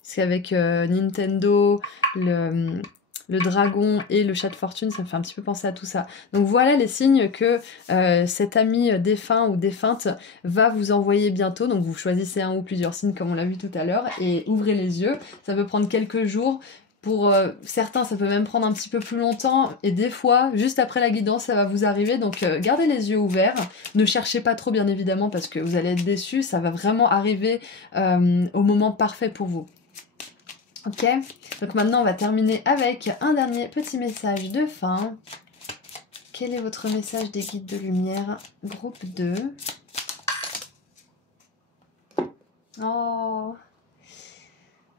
parce qu'avec Nintendo, le dragon et le chat de fortune, ça me fait un petit peu penser à tout ça. Donc voilà les signes que cet ami défunt ou défunte va vous envoyer bientôt. Donc vous choisissez un ou plusieurs signes comme on l'a vu tout à l'heure et ouvrez les yeux. Ça peut prendre quelques jours. Pour certains, ça peut même prendre un petit peu plus longtemps. Et des fois, juste après la guidance, ça va vous arriver. Donc gardez les yeux ouverts. Ne cherchez pas trop bien évidemment parce que vous allez être déçus. Ça va vraiment arriver au moment parfait pour vous. Ok, donc maintenant on va terminer avec un dernier petit message de fin. Quel est votre message des guides de lumière? Groupe 2. Oh.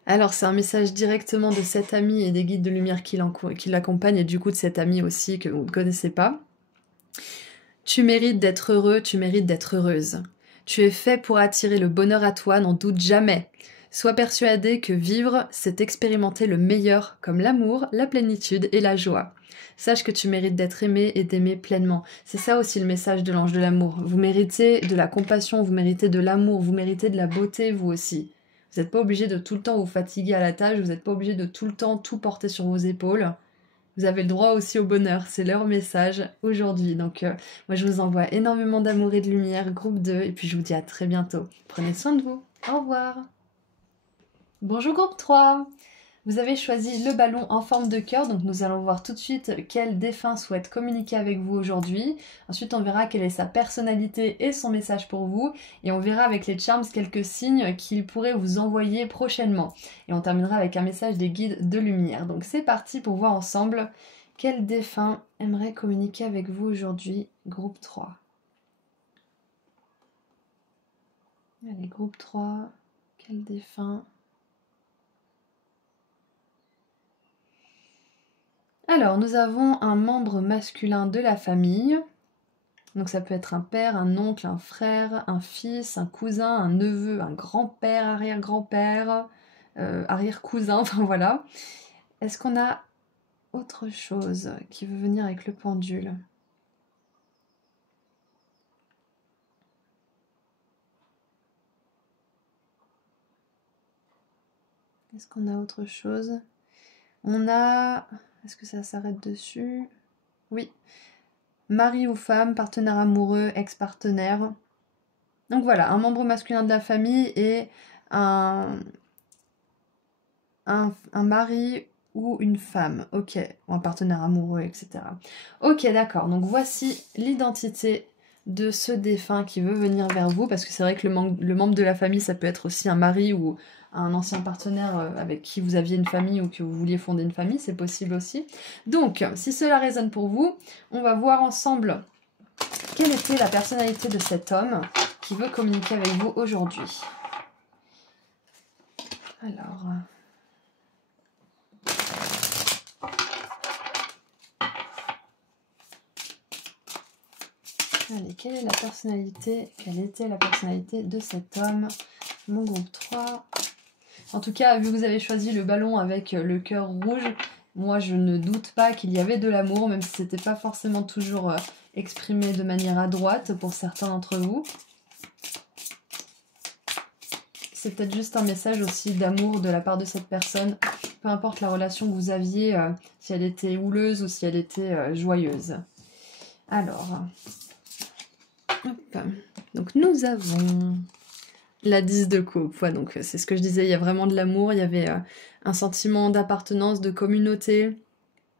Alors c'est un message directement de cet ami et des guides de lumière qui l'accompagnent et du coup de cet ami aussi que vous ne connaissez pas. Tu mérites d'être heureux, tu mérites d'être heureuse. Tu es fait pour attirer le bonheur à toi, n'en doute jamais. Sois persuadé que vivre, c'est expérimenter le meilleur, comme l'amour, la plénitude et la joie. Sache que tu mérites d'être aimé et d'aimer pleinement. C'est ça aussi le message de l'ange de l'amour. Vous méritez de la compassion, vous méritez de l'amour, vous méritez de la beauté, vous aussi. Vous n'êtes pas obligé de tout le temps vous fatiguer à la tâche, vous n'êtes pas obligé de tout le temps tout porter sur vos épaules. Vous avez le droit aussi au bonheur, c'est leur message aujourd'hui. Donc moi je vous envoie énormément d'amour et de lumière, groupe 2, et puis je vous dis à très bientôt. Prenez soin de vous. Au revoir. Bonjour groupe 3. Vous avez choisi le ballon en forme de cœur, donc nous allons voir tout de suite quel défunt souhaite communiquer avec vous aujourd'hui. Ensuite, on verra quelle est sa personnalité et son message pour vous. Et on verra avec les charms quelques signes qu'il pourrait vous envoyer prochainement. Et on terminera avec un message des guides de lumière. Donc c'est parti pour voir ensemble quel défunt aimerait communiquer avec vous aujourd'hui, groupe 3. Allez, groupe 3, quel défunt ? Alors, nous avons un membre masculin de la famille. Donc ça peut être un père, un oncle, un frère, un fils, un cousin, un neveu, un grand-père, arrière-grand-père, arrière-cousin, enfin voilà. Est-ce qu'on a autre chose qui veut venir avec le pendule ? Est-ce qu'on a autre chose ? On a... Est-ce que ça s'arrête dessus ? Oui. Mari ou femme, partenaire amoureux, ex-partenaire. Donc voilà, un membre masculin de la famille et un mari ou une femme. Ok, ou un partenaire amoureux, etc. Ok, d'accord. Donc voici l'identité de ce défunt qui veut venir vers vous, parce que c'est vrai que le membre de la famille, ça peut être aussi un mari ou un ancien partenaire avec qui vous aviez une famille ou que vous vouliez fonder une famille, c'est possible aussi. Donc, si cela résonne pour vous, on va voir ensemble quelle était la personnalité de cet homme qui veut communiquer avec vous aujourd'hui. Alors... Allez, quelle était la personnalité de cet homme? Mon groupe 3. En tout cas, vu que vous avez choisi le ballon avec le cœur rouge, moi je ne doute pas qu'il y avait de l'amour, même si c'était pas forcément toujours exprimé de manière adroite pour certains d'entre vous. C'est peut-être juste un message aussi d'amour de la part de cette personne, peu importe la relation que vous aviez, si elle était houleuse ou si elle était joyeuse. Alors... Hop. Donc nous avons la 10 de coupe. Ouais, donc c'est ce que je disais, il y a vraiment de l'amour, il y avait un sentiment d'appartenance, de communauté.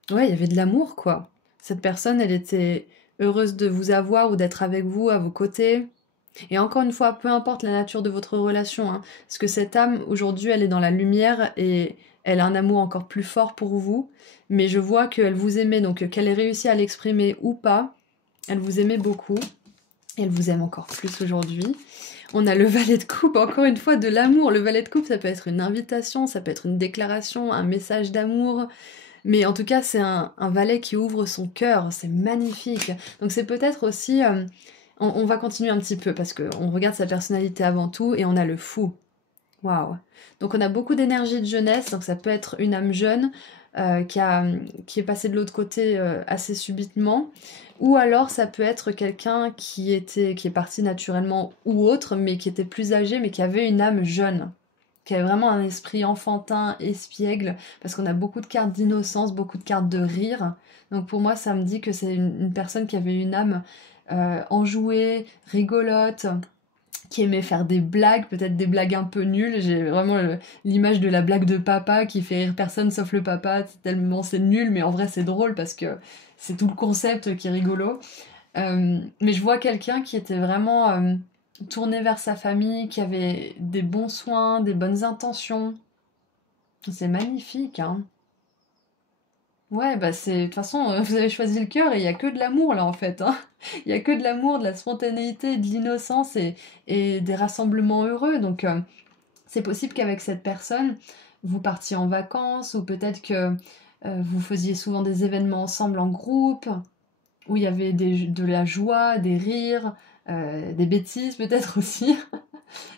Ouais, il y avait de l'amour, quoi. Cette personne, elle était heureuse de vous avoir ou d'être avec vous, à vos côtés. Et encore une fois, peu importe la nature de votre relation, hein, parce que cette âme, aujourd'hui, elle est dans la lumière et elle a un amour encore plus fort pour vous. Mais je vois qu'elle vous aimait, donc qu'elle ait réussi à l'exprimer ou pas, elle vous aimait beaucoup. Elle vous aime encore plus aujourd'hui. On a le valet de coupe, encore une fois, de l'amour. Le valet de coupe, ça peut être une invitation, ça peut être une déclaration, un message d'amour. Mais en tout cas, c'est un valet qui ouvre son cœur. C'est magnifique. Donc c'est peut-être aussi... on va continuer un petit peu parce qu'on regarde sa personnalité avant tout et on a le fou. Waouh. Donc on a beaucoup d'énergie de jeunesse. Donc ça peut être une âme jeune qui est passée de l'autre côté assez subitement. Ou alors ça peut être quelqu'un qui est parti naturellement ou autre, mais qui était plus âgé, mais qui avait une âme jeune, qui avait vraiment un esprit enfantin, espiègle, parce qu'on a beaucoup de cartes d'innocence, beaucoup de cartes de rire. Donc pour moi, ça me dit que c'est une personne qui avait une âme enjouée, rigolote, qui aimait faire des blagues, peut-être des blagues un peu nulles. J'ai vraiment l'image de la blague de papa qui fait rire personne sauf le papa, tellement c'est nul, mais en vrai c'est drôle parce que c'est tout le concept qui est rigolo. Mais je vois quelqu'un qui était vraiment tourné vers sa famille, qui avait des bons soins, des bonnes intentions. C'est magnifique, hein. Ouais, bah c'est... De toute façon, vous avez choisi le cœur et il n'y a que de l'amour là en fait, hein. Il n'y a que de l'amour, de la spontanéité, de l'innocence et des rassemblements heureux. Donc c'est possible qu'avec cette personne, vous partiez en vacances ou peut-être que vous faisiez souvent des événements ensemble en groupe, où il y avait de la joie, des rires, des bêtises peut-être aussi.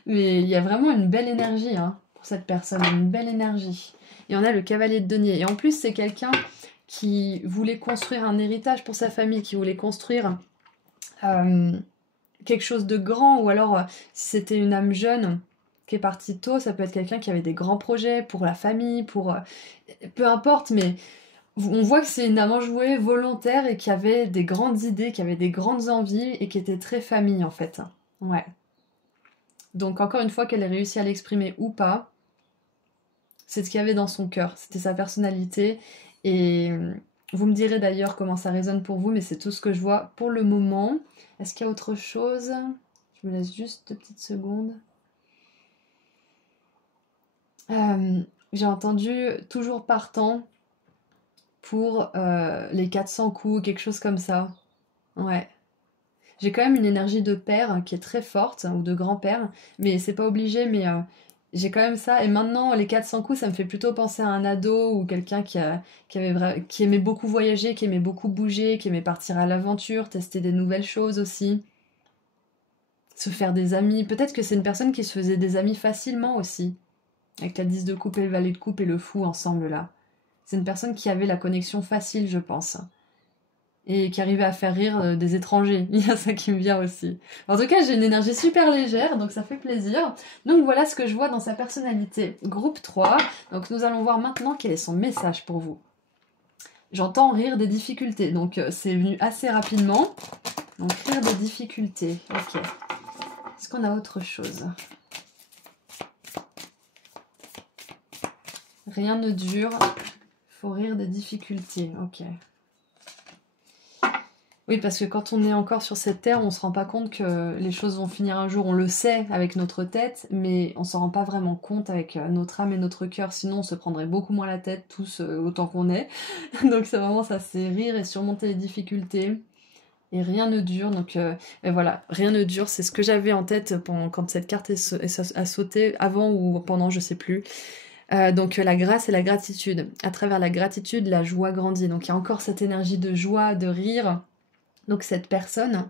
Mais il y a vraiment une belle énergie hein, pour cette personne, une belle énergie. Et on a le cavalier de denier. Et en plus, c'est quelqu'un qui voulait construire un héritage pour sa famille, qui voulait construire quelque chose de grand, ou alors si c'était une âme jeune qui est partie tôt, ça peut être quelqu'un qui avait des grands projets pour la famille, pour... peu importe, mais on voit que c'est une âme enjouée, volontaire, et qui avait des grandes idées, qui avait des grandes envies, et qui était très famille, en fait. Ouais. Donc, encore une fois, qu'elle ait réussi à l'exprimer ou pas, c'est ce qu'il y avait dans son cœur, c'était sa personnalité, et vous me direz d'ailleurs comment ça résonne pour vous, mais c'est tout ce que je vois pour le moment. Est-ce qu'il y a autre chose? Je me laisse juste 2 petites secondes. J'ai entendu toujours partant pour les 400 coups, quelque chose comme ça. Ouais. J'ai quand même une énergie de père qui est très forte, ou de grand-père, mais c'est pas obligé, mais j'ai quand même ça. Et maintenant, les 400 coups, ça me fait plutôt penser à un ado ou quelqu'un qui aimait beaucoup voyager, qui aimait beaucoup bouger, qui aimait partir à l'aventure, tester des nouvelles choses aussi, se faire des amis. Peut-être que c'est une personne qui se faisait des amis facilement aussi, avec la 10 de coupe et le valet de coupe et le fou ensemble là. C'est une personne qui avait la connexion facile, je pense. Et qui arrivait à faire rire des étrangers. Il y a ça qui me vient aussi. En tout cas, j'ai une énergie super légère, donc ça fait plaisir. Donc voilà ce que je vois dans sa personnalité. Groupe 3. Donc nous allons voir maintenant quel est son message pour vous. J'entends rire des difficultés, donc c'est venu assez rapidement. Donc rire des difficultés, ok. Est-ce qu'on a autre chose? Rien ne dure, faut rire des difficultés, ok. Oui, parce que quand on est encore sur cette terre, on se rend pas compte que les choses vont finir un jour. On le sait avec notre tête, mais on s'en rend pas vraiment compte avec notre âme et notre cœur. Sinon, on se prendrait beaucoup moins la tête, tous autant qu'on est. Donc c'est vraiment ça, c'est rire et surmonter les difficultés. Et rien ne dure, donc et voilà, rien ne dure, c'est ce que j'avais en tête quand cette carte a sauté, avant ou pendant, je sais plus. Donc la grâce et la gratitude. À travers la gratitude, la joie grandit. Donc il y a encore cette énergie de joie, de rire. Donc cette personne,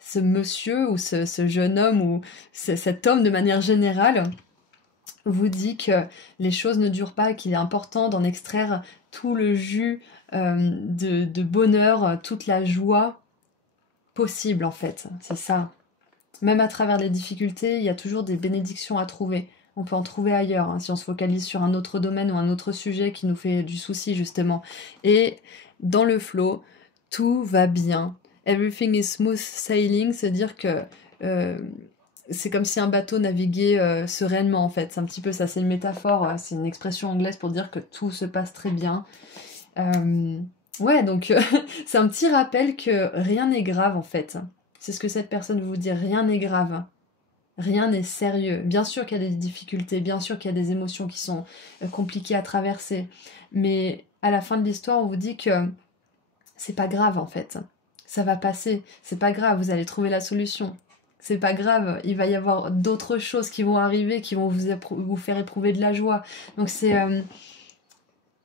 ce monsieur ou ce jeune homme ou cet homme de manière générale vous dit que les choses ne durent pas, qu'il est important d'en extraire tout le jus de bonheur, toute la joie possible en fait, c'est ça. Même à travers les difficultés, il y a toujours des bénédictions à trouver. On peut en trouver ailleurs, hein, si on se focalise sur un autre domaine ou un autre sujet qui nous fait du souci justement. Et dans le flow, tout va bien. Everything is smooth sailing, c'est-à-dire que c'est comme si un bateau naviguait sereinement en fait. C'est un petit peu ça, c'est une métaphore, c'est une expression anglaise pour dire que tout se passe très bien. Ouais, donc c'est un petit rappel que rien n'est grave en fait. C'est ce que cette personne vous dit, rien n'est grave. Rien n'est sérieux. Bien sûr qu'il y a des difficultés, bien sûr qu'il y a des émotions qui sont compliquées à traverser. Mais à la fin de l'histoire, on vous dit que c'est pas grave en fait. Ça va passer, c'est pas grave, vous allez trouver la solution. C'est pas grave, il va y avoir d'autres choses qui vont arriver, qui vont vous faire éprouver de la joie. Donc c'est...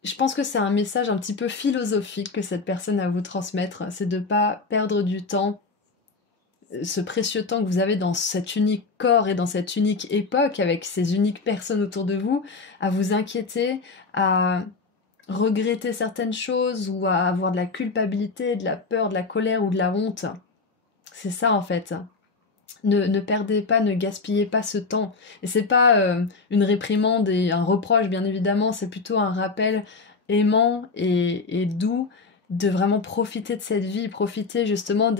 je pense que c'est un message un petit peu philosophique que cette personne a à vous transmettre. C'est de ne pas perdre du temps, ce précieux temps que vous avez dans cet unique corps et dans cette unique époque, avec ces uniques personnes autour de vous, à vous inquiéter, à regretter certaines choses ou à avoir de la culpabilité, de la peur, de la colère ou de la honte. C'est ça en fait. Ne perdez pas, ne gaspillez pas ce temps. Et c'est pas une réprimande et un reproche, bien évidemment, c'est plutôt un rappel aimant et doux de vraiment profiter de cette vie, profiter justement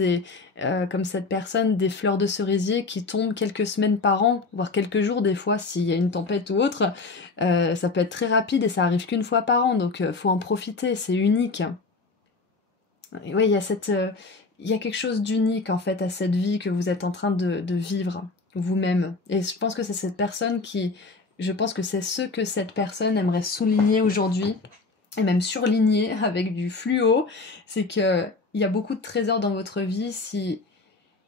comme cette personne, des fleurs de cerisier qui tombent quelques semaines par an, voire quelques jours des fois, s'il y a une tempête ou autre. Ça peut être très rapide et ça arrive qu'une fois par an, donc faut en profiter, c'est unique. Et oui, il y a quelque chose d'unique en fait à cette vie que vous êtes en train de vivre vous-même. Et je pense que c'est cette personne je pense que c'est ce que cette personne aimerait souligner aujourd'hui, et même surligner avec du fluo, c'est qu'il y a beaucoup de trésors dans votre vie si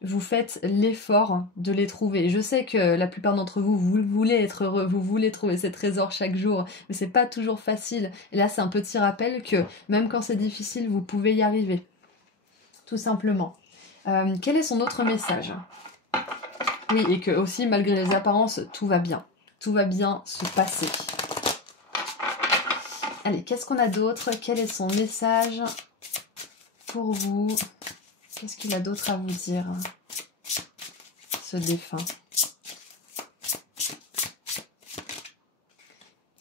vous faites l'effort de les trouver. Je sais que la plupart d'entre vous, vous voulez être heureux, vous voulez trouver ces trésors chaque jour, mais c'est pas toujours facile. Et là, c'est un petit rappel que même quand c'est difficile, vous pouvez y arriver. Tout simplement. Quel est son autre message? Oui, et que aussi, malgré les apparences, tout va bien. tout va bien se passer. Allez, qu'est-ce qu'on a d'autre? Quel est son message pour vous? Qu'est-ce qu'il a d'autre à vous dire, ce défunt?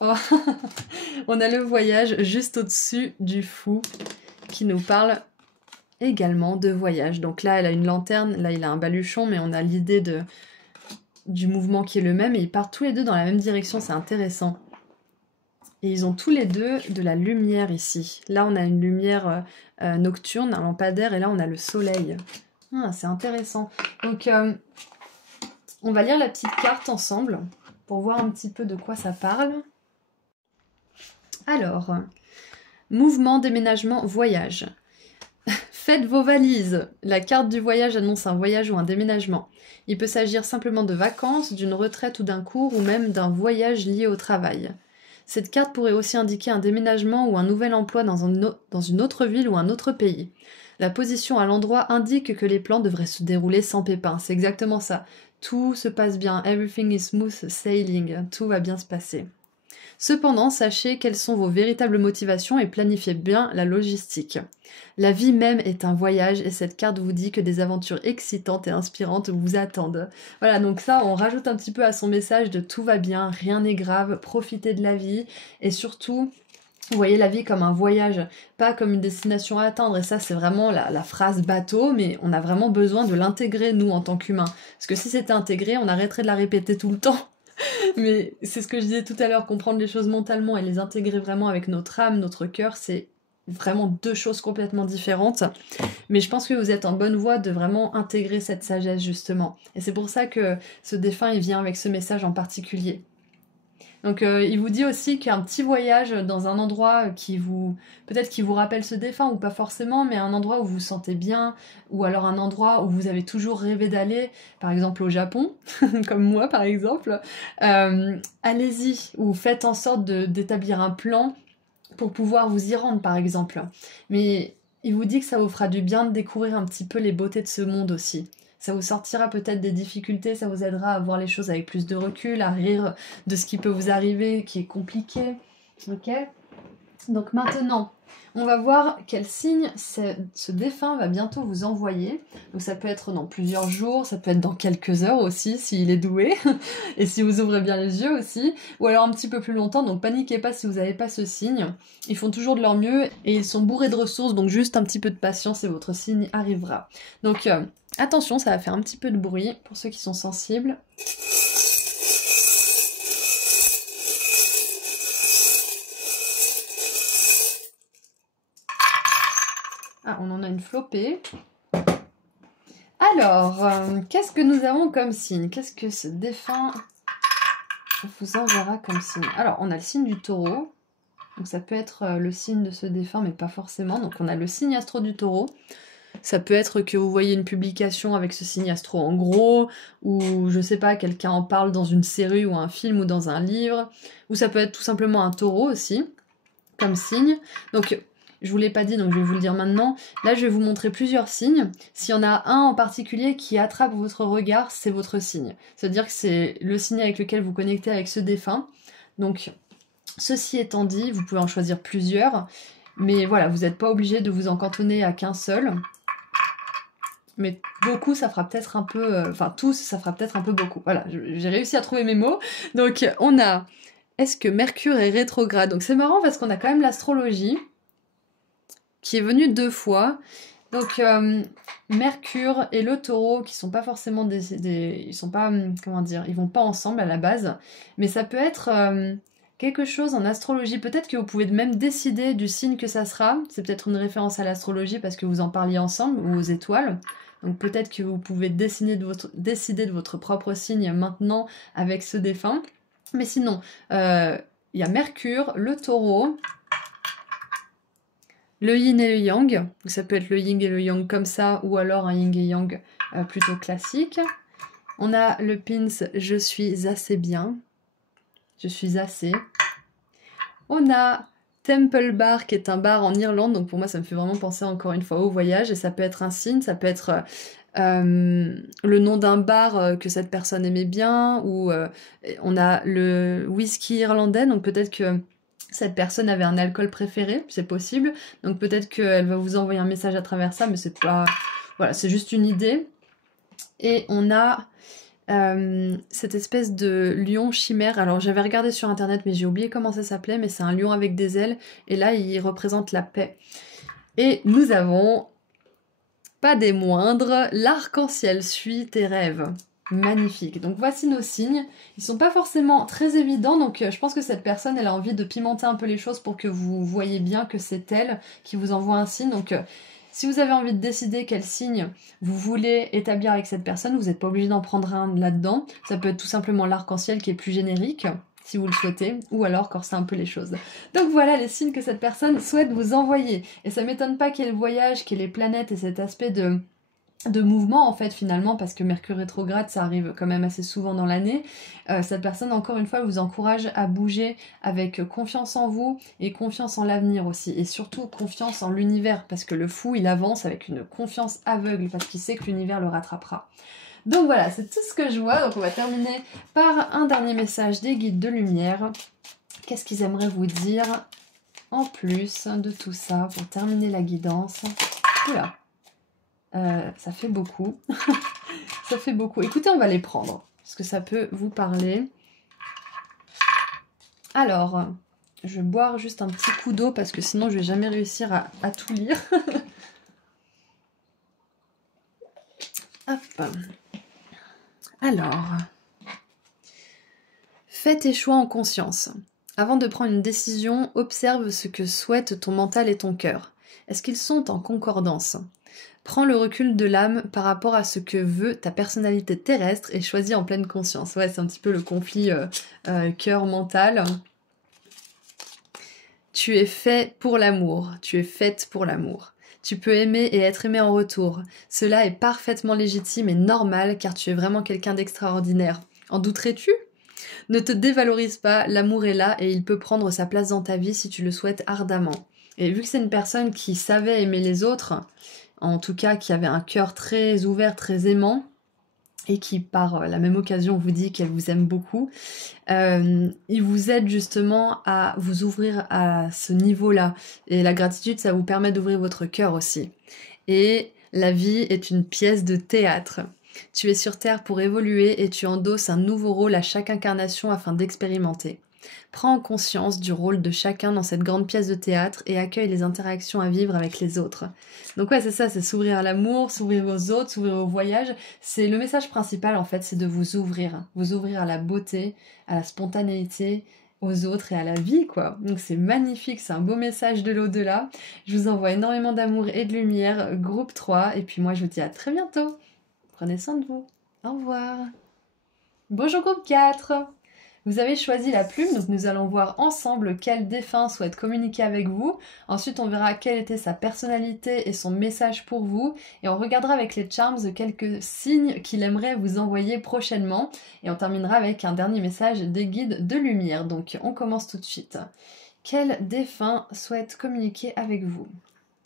Oh, on a le voyage juste au-dessus du fou qui nous parle également de voyage. Donc là, elle a une lanterne, là, il a un baluchon, mais on a l'idée du mouvement qui est le même, et ils partent tous les deux dans la même direction, c'est intéressant. Et ils ont tous les deux de la lumière ici. Là, on a une lumière nocturne, un lampadaire, et là, on a le soleil. Ah, c'est intéressant. Donc, on va lire la petite carte ensemble pour voir un petit peu de quoi ça parle. Alors, mouvement, déménagement, voyage. Faites vos valises. La carte du voyage annonce un voyage ou un déménagement. Il peut s'agir simplement de vacances, d'une retraite ou d'un cours, ou même d'un voyage lié au travail. Cette carte pourrait aussi indiquer un déménagement ou un nouvel emploi dans une autre ville ou un autre pays. La position à l'endroit indique que les plans devraient se dérouler sans pépins. C'est exactement ça. Tout se passe bien. Everything is smooth sailing. Tout va bien se passer. Cependant, sachez quelles sont vos véritables motivations et planifiez bien la logistique. La vie même est un voyage et cette carte vous dit que des aventures excitantes et inspirantes vous attendent. Voilà, donc ça, on rajoute un petit peu à son message de tout va bien, rien n'est grave, profitez de la vie et surtout, vous voyez la vie comme un voyage, pas comme une destination à atteindre. Et ça, c'est vraiment la phrase bateau, mais on a vraiment besoin de l'intégrer, nous, en tant qu'humains. Parce que si c'était intégré, on arrêterait de la répéter tout le temps. Mais c'est ce que je disais tout à l'heure, comprendre les choses mentalement et les intégrer vraiment avec notre âme, notre cœur, c'est vraiment deux choses complètement différentes. Mais je pense que vous êtes en bonne voie de vraiment intégrer cette sagesse, justement. Et c'est pour ça que ce défunt, il vient avec ce message en particulier. Donc il vous dit aussi qu'un petit voyage dans un endroit peut-être qui vous rappelle ce défunt ou pas forcément, mais un endroit où vous vous sentez bien, ou alors un endroit où vous avez toujours rêvé d'aller, par exemple au Japon, comme moi par exemple, allez-y, ou faites en sorte d'établir un plan pour pouvoir vous y rendre par exemple. Mais il vous dit que ça vous fera du bien de découvrir un petit peu les beautés de ce monde aussi. Ça vous sortira peut-être des difficultés, ça vous aidera à voir les choses avec plus de recul, à rire de ce qui peut vous arriver, qui est compliqué. Ok ? Donc maintenant, on va voir quel signe ce défunt va bientôt vous envoyer. Donc ça peut être dans plusieurs jours, ça peut être dans quelques heures aussi, s'il est doué, et si vous ouvrez bien les yeux aussi, ou alors un petit peu plus longtemps, donc paniquez pas si vous n'avez pas ce signe. Ils font toujours de leur mieux, et ils sont bourrés de ressources, donc juste un petit peu de patience et votre signe arrivera. Donc attention, ça va faire un petit peu de bruit pour ceux qui sont sensibles. Ah, on en a une flopée. Alors, qu'est-ce que nous avons comme signe? Qu'est-ce que ce défunt vous enverra comme signe? Alors, on a le signe du taureau. Donc ça peut être le signe de ce défunt, mais pas forcément. Donc on a le signe astro du taureau. Ça peut être que vous voyez une publication avec ce signe astro en gros, ou je sais pas, quelqu'un en parle dans une série ou un film ou dans un livre. Ou ça peut être tout simplement un taureau aussi, comme signe. Donc je vous l'ai pas dit, donc je vais vous le dire maintenant. Là, je vais vous montrer plusieurs signes. S'il y en a un en particulier qui attrape votre regard, c'est votre signe. C'est-à-dire que c'est le signe avec lequel vous connectez avec ce défunt. Donc, ceci étant dit, vous pouvez en choisir plusieurs. Mais voilà, vous n'êtes pas obligé de vous en cantonner à qu'un seul. Mais beaucoup, ça fera peut-être un peu... Enfin, tous, ça fera peut-être un peu beaucoup. Voilà, j'ai réussi à trouver mes mots. Donc, on a... Est-ce que Mercure est rétrograde? Donc, c'est marrant parce qu'on a quand même l'astrologie qui est venu 2 fois. Donc Mercure et le taureau qui sont pas forcément ils sont pas, comment dire, ils vont pas ensemble à la base, mais ça peut être quelque chose en astrologie. Peut-être que vous pouvez même décider du signe que ça sera. C'est peut-être une référence à l'astrologie parce que vous en parliez ensemble, ou aux étoiles. Donc peut-être que vous pouvez décider de votre propre signe maintenant avec ce défunt. Mais sinon, il y a Mercure, le taureau, le yin et le yang, ça peut être le yin et le yang comme ça, ou alors un yin et yang plutôt classique. On a le pins « Je suis assez bien »,« Je suis assez ». On a Temple Bar, qui est un bar en Irlande, donc pour moi ça me fait vraiment penser encore une fois au voyage, et ça peut être un signe, ça peut être le nom d'un bar que cette personne aimait bien, ou on a le whisky irlandais, donc peut-être que cette personne avait un alcool préféré, c'est possible, donc peut-être qu'elle va vous envoyer un message à travers ça, mais c'est pas... Voilà, c'est juste une idée. Et on a cette espèce de lion chimère. Alors j'avais regardé sur internet, mais j'ai oublié comment ça s'appelait, mais c'est un lion avec des ailes, et là il représente la paix. Et nous avons, pas des moindres, l'arc-en-ciel suit tes rêves. Magnifique. Donc voici nos signes. Ils sont pas forcément très évidents, donc je pense que cette personne, elle a envie de pimenter un peu les choses pour que vous voyez bien que c'est elle qui vous envoie un signe. Donc si vous avez envie de décider quel signe vous voulez établir avec cette personne, vous n'êtes pas obligé d'en prendre un là-dedans. Ça peut être tout simplement l'arc-en-ciel qui est plus générique, si vous le souhaitez, ou alors corser un peu les choses. Donc voilà les signes que cette personne souhaite vous envoyer. Et ça m'étonne pas qu'il y ait le voyage, qu'il y ait les planètes et cet aspect de mouvement en fait finalement, parce que Mercure rétrograde ça arrive quand même assez souvent dans l'année. Cette personne encore une fois vous encourage à bouger avec confiance en vous et confiance en l'avenir aussi, et surtout confiance en l'univers, parce que le fou il avance avec une confiance aveugle parce qu'il sait que l'univers le rattrapera. Donc voilà, c'est tout ce que je vois. Donc on va terminer par un dernier message des guides de lumière. Qu'est-ce qu'ils aimeraient vous dire en plus de tout ça pour terminer la guidance? Oula, ça fait beaucoup. Ça fait beaucoup. Écoutez, on va les prendre, parce que ça peut vous parler. Alors, je vais boire juste un petit coup d'eau, parce que sinon je vais jamais réussir à tout lire. Hop. Alors, fais tes choix en conscience. Avant de prendre une décision, observe ce que souhaitent ton mental et ton cœur. Est-ce qu'ils sont en concordance? Prends le recul de l'âme par rapport à ce que veut ta personnalité terrestre et choisis en pleine conscience. Ouais, c'est un petit peu le conflit cœur-mental. Tu es fait pour l'amour, tu es faite pour l'amour. Tu peux aimer et être aimé en retour. Cela est parfaitement légitime et normal car tu es vraiment quelqu'un d'extraordinaire. En douterais-tu? Ne te dévalorise pas, l'amour est là et il peut prendre sa place dans ta vie si tu le souhaites ardemment. Et vu que c'est une personne qui savait aimer les autres, en tout cas qui avait un cœur très ouvert, très aimant, et qui par la même occasion vous dit qu'elle vous aime beaucoup, il vous aide justement à vous ouvrir à ce niveau-là. Et la gratitude, ça vous permet d'ouvrir votre cœur aussi. Et la vie est une pièce de théâtre. Tu es sur Terre pour évoluer et tu endosses un nouveau rôle à chaque incarnation afin d'expérimenter. Prends conscience du rôle de chacun dans cette grande pièce de théâtre et accueille les interactions à vivre avec les autres. Donc ouais, c'est ça, c'est s'ouvrir à l'amour, s'ouvrir aux autres, s'ouvrir au voyage. C'est le message principal en fait, c'est de vous ouvrir à la beauté, à la spontanéité, aux autres et à la vie quoi. Donc c'est magnifique, c'est un beau message de l'au-delà. Je vous envoie énormément d'amour et de lumière, groupe 3, et puis moi je vous dis à très bientôt. Prenez soin de vous. Au revoir. Bonjour groupe 4. Vous avez choisi la plume, donc nous allons voir ensemble quel défunt souhaite communiquer avec vous. Ensuite, on verra quelle était sa personnalité et son message pour vous. Et on regardera avec les charms quelques signes qu'il aimerait vous envoyer prochainement. Et on terminera avec un dernier message des guides de lumière. Donc, on commence tout de suite. Quel défunt souhaite communiquer avec vous?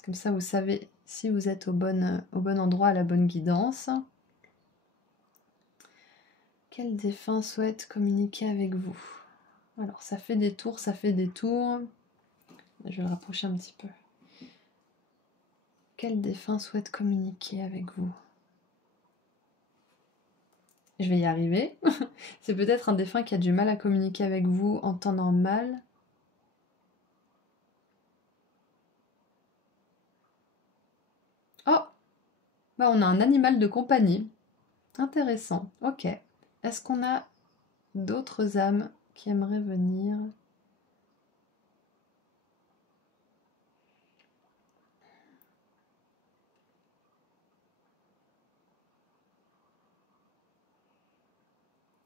Comme ça, vous savez si vous êtes au bon endroit, à la bonne guidance. Quel défunt souhaite communiquer avec vous? Alors, ça fait des tours, ça fait des tours. Je vais le rapprocher un petit peu. Quel défunt souhaite communiquer avec vous? Je vais y arriver. C'est peut-être un défunt qui a du mal à communiquer avec vous en temps normal. Oh! Bah, on a un animal de compagnie. Intéressant. Ok. Est-ce qu'on a d'autres âmes qui aimeraient venir?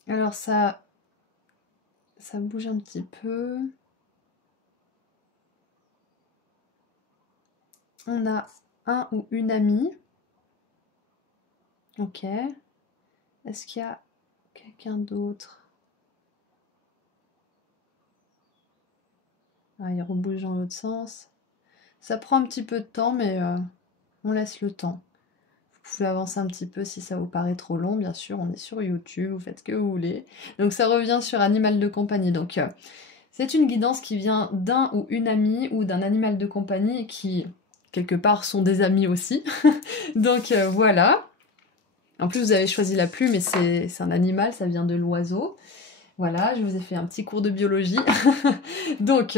Alors ça bouge un petit peu. On a un ou une amie. Ok. Est-ce qu'il y a quelqu'un d'autre? Ah, il rebouge dans l'autre sens. Ça prend un petit peu de temps, mais on laisse le temps. Vous pouvez avancer un petit peu si ça vous paraît trop long, bien sûr, on est sur YouTube, vous faites ce que vous voulez. Donc ça revient sur animal de compagnie. Donc c'est une guidance qui vient d'un ou une amie ou d'un animal de compagnie qui, quelque part, sont des amis aussi. Donc voilà. En plus, vous avez choisi la plume, mais c'est un animal, ça vient de l'oiseau. Voilà, je vous ai fait un petit cours de biologie. Donc,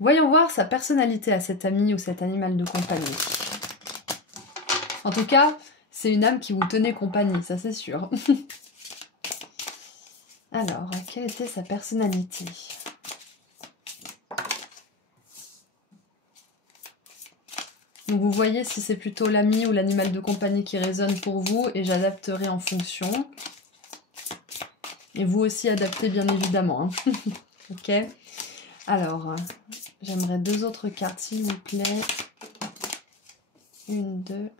voyons voir sa personnalité à cet ami ou cet animal de compagnie. En tout cas, c'est une âme qui vous tenait compagnie, ça c'est sûr. Alors, quelle était sa personnalité? Donc vous voyez si c'est plutôt l'ami ou l'animal de compagnie qui résonne pour vous et j'adapterai en fonction. Et vous aussi adaptez bien évidemment. Hein. Ok. Alors, j'aimerais 2 autres cartes s'il vous plaît. 1, 2.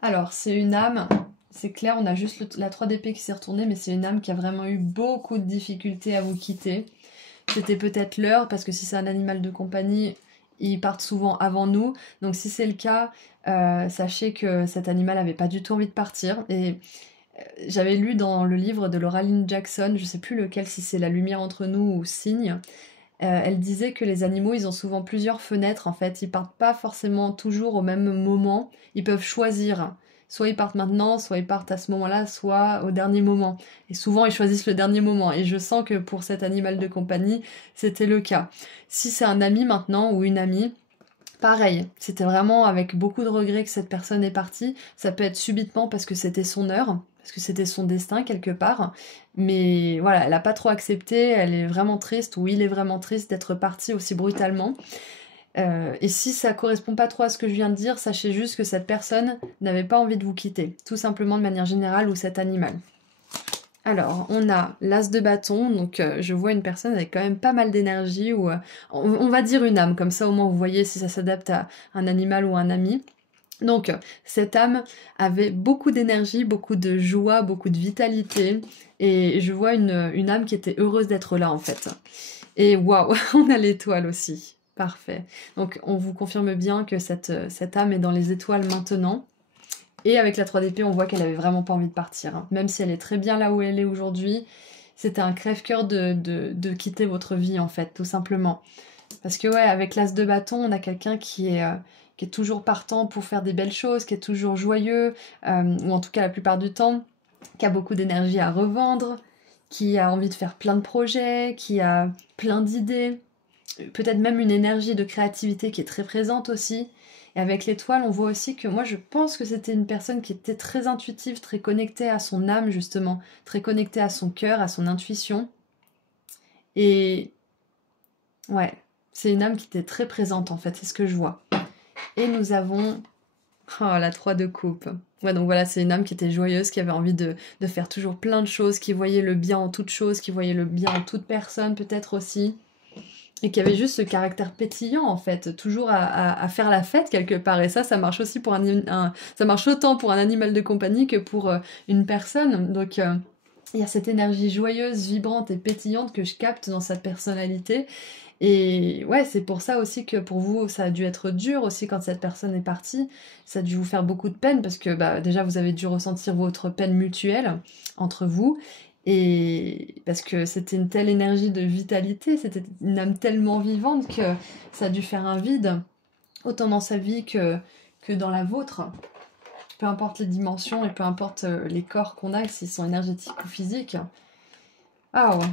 Alors, c'est une âme, c'est clair, on a juste la 3 d'épée qui s'est retournée, mais c'est une âme qui a vraiment eu beaucoup de difficultés à vous quitter. C'était peut-être l'heure, parce que si c'est un animal de compagnie, ils partent souvent avant nous. Donc si c'est le cas, sachez que cet animal n'avait pas du tout envie de partir. Et j'avais lu dans le livre de Laura Lynne Jackson, je sais plus lequel, si c'est La lumière entre nous ou Signe, elle disait que les animaux, ils ont souvent plusieurs fenêtres en fait, ils partent pas forcément toujours au même moment, ils peuvent choisir. Soit ils partent maintenant, soit ils partent à ce moment-là, soit au dernier moment. Et souvent, ils choisissent le dernier moment. Et je sens que pour cet animal de compagnie, c'était le cas. Si c'est un ami maintenant ou une amie, pareil. C'était vraiment avec beaucoup de regrets que cette personne est partie. Ça peut être subitement parce que c'était son heure, parce que c'était son destin quelque part. Mais voilà, elle n'a pas trop accepté, elle est vraiment triste, ou il est vraiment triste d'être parti aussi brutalement. Et si ça correspond pas trop à ce que je viens de dire, sachez juste que cette personne n'avait pas envie de vous quitter, tout simplement de manière générale, ou cet animal. Alors, on a l'as de bâton, donc je vois une personne avec quand même pas mal d'énergie, ou on va dire une âme, comme ça au moins vous voyez si ça s'adapte à un animal ou un ami. Donc, cette âme avait beaucoup d'énergie, beaucoup de joie, beaucoup de vitalité, et je vois une âme qui était heureuse d'être là en fait. Et waouh, on a l'étoile aussi. Parfait. Donc on vous confirme bien que cette âme est dans les étoiles maintenant. Et avec la 3 d'épée, on voit qu'elle avait vraiment pas envie de partir. Hein. Même si elle est très bien là où elle est aujourd'hui, c'était un crève-cœur de quitter votre vie en fait, tout simplement. Parce que ouais, avec l'as de bâton, on a quelqu'un qui est toujours partant pour faire des belles choses, qui est toujours joyeux, ou en tout cas la plupart du temps, qui a beaucoup d'énergie à revendre, qui a envie de faire plein de projets, qui a plein d'idées, peut-être même une énergie de créativité qui est très présente aussi. Et avec l'étoile, on voit aussi que moi je pense que c'était une personne qui était très intuitive, très connectée à son âme justement, très connectée à son cœur, à son intuition. Et ouais, c'est une âme qui était très présente en fait, c'est ce que je vois. Et nous avons la 3 de coupe. Ouais, donc voilà, c'est une âme qui était joyeuse, qui avait envie de faire toujours plein de choses, qui voyait le bien en toute chose, qui voyait le bien en toute personne peut-être aussi. Et qui avait juste ce caractère pétillant en fait, toujours à faire la fête quelque part. Et ça marche aussi pour ça marche autant pour un animal de compagnie que pour une personne. Donc il y a cette énergie joyeuse, vibrante et pétillante que je capte dans sa personnalité. Et ouais, c'est pour ça aussi que pour vous, ça a dû être dur aussi quand cette personne est partie. Ça a dû vous faire beaucoup de peine parce que bah, déjà, vous avez dû ressentir votre peine mutuelle entre vous. Et parce que c'était une telle énergie de vitalité, c'était une âme tellement vivante que ça a dû faire un vide, autant dans sa vie que dans la vôtre. Peu importe les dimensions et peu importe les corps qu'on a, s'ils sont énergétiques ou physiques. Ah ouais.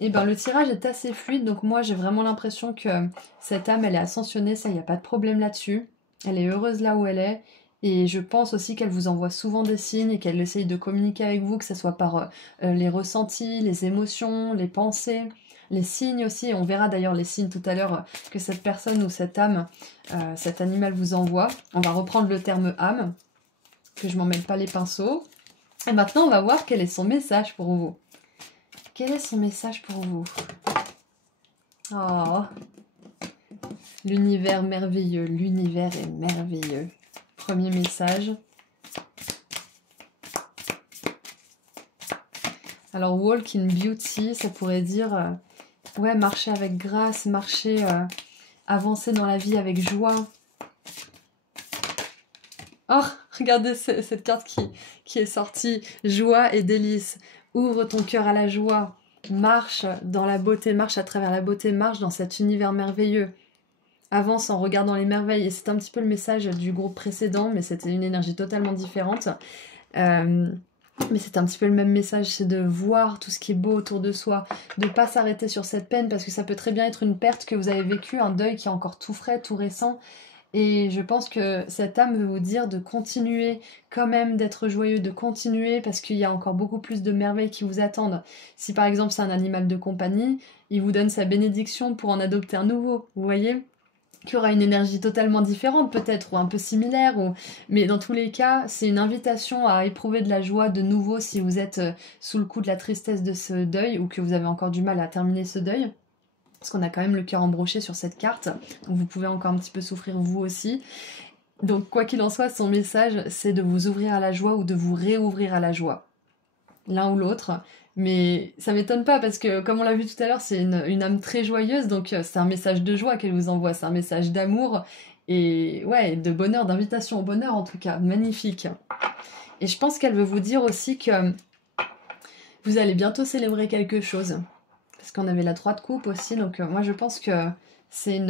Et ben le tirage est assez fluide, donc moi j'ai vraiment l'impression que cette âme elle est ascensionnée, ça il n'y a pas de problème là-dessus. Elle est heureuse là où elle est. Et je pense aussi qu'elle vous envoie souvent des signes et qu'elle essaye de communiquer avec vous, que ce soit par les ressentis, les émotions, les pensées, les signes aussi. Et on verra d'ailleurs les signes tout à l'heure que cette personne ou cette âme, cet animal vous envoie. On va reprendre le terme âme, que je m'en mêle pas les pinceaux. Et maintenant on va voir quel est son message pour vous. Quel est son message pour vous? Oh, l'univers merveilleux, l'univers est merveilleux. Premier message. Alors, walk in beauty, ça pourrait dire Ouais, marcher avec grâce, marcher, avancer dans la vie avec joie. Oh, regardez cette carte qui est sortie. Joie et délice. Ouvre ton cœur à la joie. Marche dans la beauté, marche à travers la beauté, marche dans cet univers merveilleux. Avance en regardant les merveilles. Et c'est un petit peu le message du groupe précédent, mais c'était une énergie totalement différente. Mais c'est un petit peu le même message, c'est de voir tout ce qui est beau autour de soi, de ne pas s'arrêter sur cette peine, parce que ça peut très bien être une perte que vous avez vécue, un deuil qui est encore tout frais, tout récent. Et je pense que cette âme veut vous dire de continuer quand même, d'être joyeux, de continuer, parce qu'il y a encore beaucoup plus de merveilles qui vous attendent. Si par exemple c'est un animal de compagnie, il vous donne sa bénédiction pour en adopter un nouveau, vous voyez ? Qui aura une énergie totalement différente peut-être, ou un peu similaire, mais dans tous les cas, c'est une invitation à éprouver de la joie de nouveau si vous êtes sous le coup de la tristesse de ce deuil, ou que vous avez encore du mal à terminer ce deuil, parce qu'on a quand même le cœur embroché sur cette carte, donc vous pouvez encore un petit peu souffrir vous aussi. Donc quoi qu'il en soit, son message, c'est de vous ouvrir à la joie ou de vous réouvrir à la joie, l'un ou l'autre. Mais ça m'étonne pas parce que, comme on l'a vu tout à l'heure, c'est une âme très joyeuse, donc c'est un message de joie qu'elle vous envoie, c'est un message d'amour et ouais, de bonheur, d'invitation au bonheur en tout cas, magnifique. Et je pense qu'elle veut vous dire aussi que vous allez bientôt célébrer quelque chose, parce qu'on avait la 3 de coupe aussi, donc moi je pense que c'est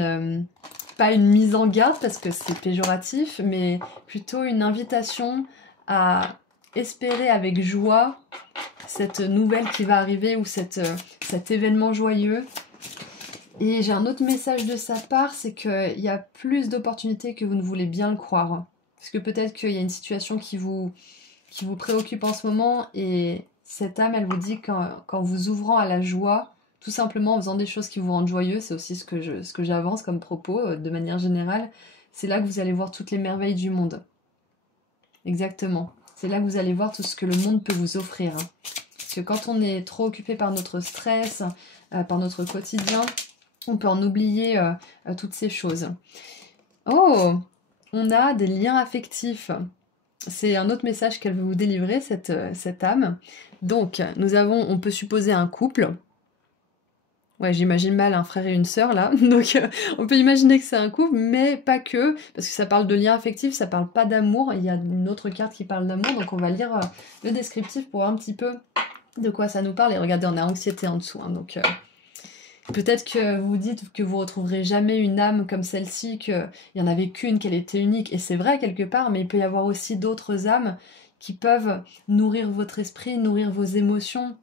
pas une mise en garde parce que c'est péjoratif, mais plutôt une invitation à espérer avec joie cette nouvelle qui va arriver ou cet événement joyeux. Et j'ai un autre message de sa part, c'est qu'il y a plus d'opportunités que vous ne voulez bien le croire. Parce que peut-être qu'il y a une situation qui vous préoccupe en ce moment et cette âme, elle vous dit qu'en vous ouvrant à la joie, tout simplement en faisant des choses qui vous rendent joyeux, c'est aussi ce que j'avance comme propos de manière générale, c'est là que vous allez voir toutes les merveilles du monde. Exactement. C'est là que vous allez voir tout ce que le monde peut vous offrir. Parce que quand on est trop occupé par notre stress, par notre quotidien, on peut en oublier toutes ces choses. Oh, on a des liens affectifs. C'est un autre message qu'elle veut vous délivrer, cette âme. Donc, on peut supposer un couple. Ouais, j'imagine mal un frère et une sœur, là. Donc, on peut imaginer que c'est un couple, mais pas que, parce que ça parle de lien affectif, ça parle pas d'amour. Il y a une autre carte qui parle d'amour, donc on va lire le descriptif pour voir un petit peu de quoi ça nous parle. Et regardez, on a anxiété en dessous, hein, donc... Peut-être que vous dites que vous retrouverez jamais une âme comme celle-ci, qu'il n'y en avait qu'une, qu'elle était unique. Et c'est vrai quelque part, mais il peut y avoir aussi d'autres âmes qui peuvent nourrir votre esprit, nourrir vos émotions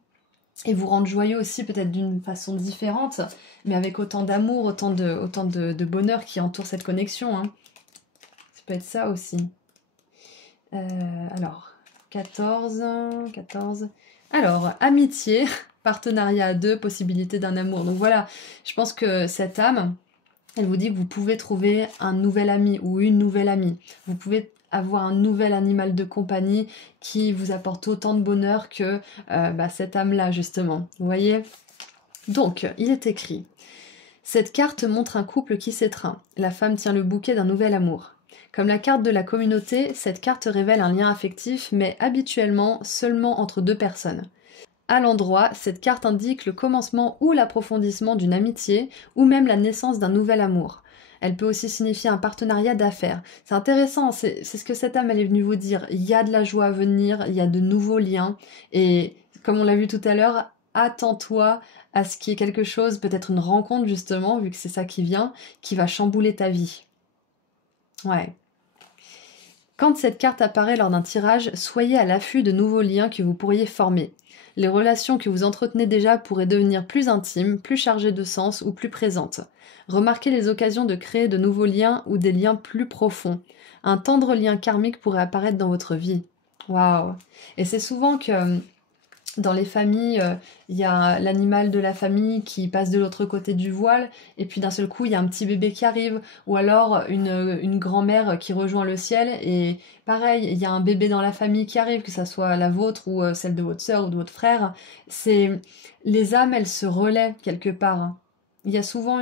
et vous rendre joyeux aussi peut-être d'une façon différente, mais avec autant d'amour, autant de bonheur qui entoure cette connexion. Hein. Ça peut être ça aussi. Alors, 14. Alors, amitié. Partenariat à deux, possibilité d'un amour. Donc voilà, je pense que cette âme, elle vous dit que vous pouvez trouver un nouvel ami ou une nouvelle amie. Vous pouvez avoir un nouvel animal de compagnie qui vous apporte autant de bonheur que cette âme-là, justement. Vous voyez ? Donc, il est écrit « Cette carte montre un couple qui s'étreint. La femme tient le bouquet d'un nouvel amour. Comme la carte de la communauté, cette carte révèle un lien affectif, mais habituellement seulement entre deux personnes. » À l'endroit, cette carte indique le commencement ou l'approfondissement d'une amitié, ou même la naissance d'un nouvel amour. Elle peut aussi signifier un partenariat d'affaires. C'est intéressant, c'est ce que cette âme elle est venue vous dire. Il y a de la joie à venir, il y a de nouveaux liens, et comme on l'a vu tout à l'heure, attends-toi à ce qu'il y ait quelque chose, peut-être une rencontre justement, vu que c'est ça qui vient, qui va chambouler ta vie. Ouais. Quand cette carte apparaît lors d'un tirage, soyez à l'affût de nouveaux liens que vous pourriez former. Les relations que vous entretenez déjà pourraient devenir plus intimes, plus chargées de sens ou plus présentes. Remarquez les occasions de créer de nouveaux liens ou des liens plus profonds. Un tendre lien karmique pourrait apparaître dans votre vie. Waouh! Et c'est souvent que dans les familles, il y a l'animal de la famille qui passe de l'autre côté du voile, et puis d'un seul coup, il y a un petit bébé qui arrive, ou alors une grand-mère qui rejoint le ciel, et pareil, il y a un bébé dans la famille qui arrive, que ça soit la vôtre ou celle de votre sœur ou de votre frère. Les âmes, elles se relaient quelque part. Il y a souvent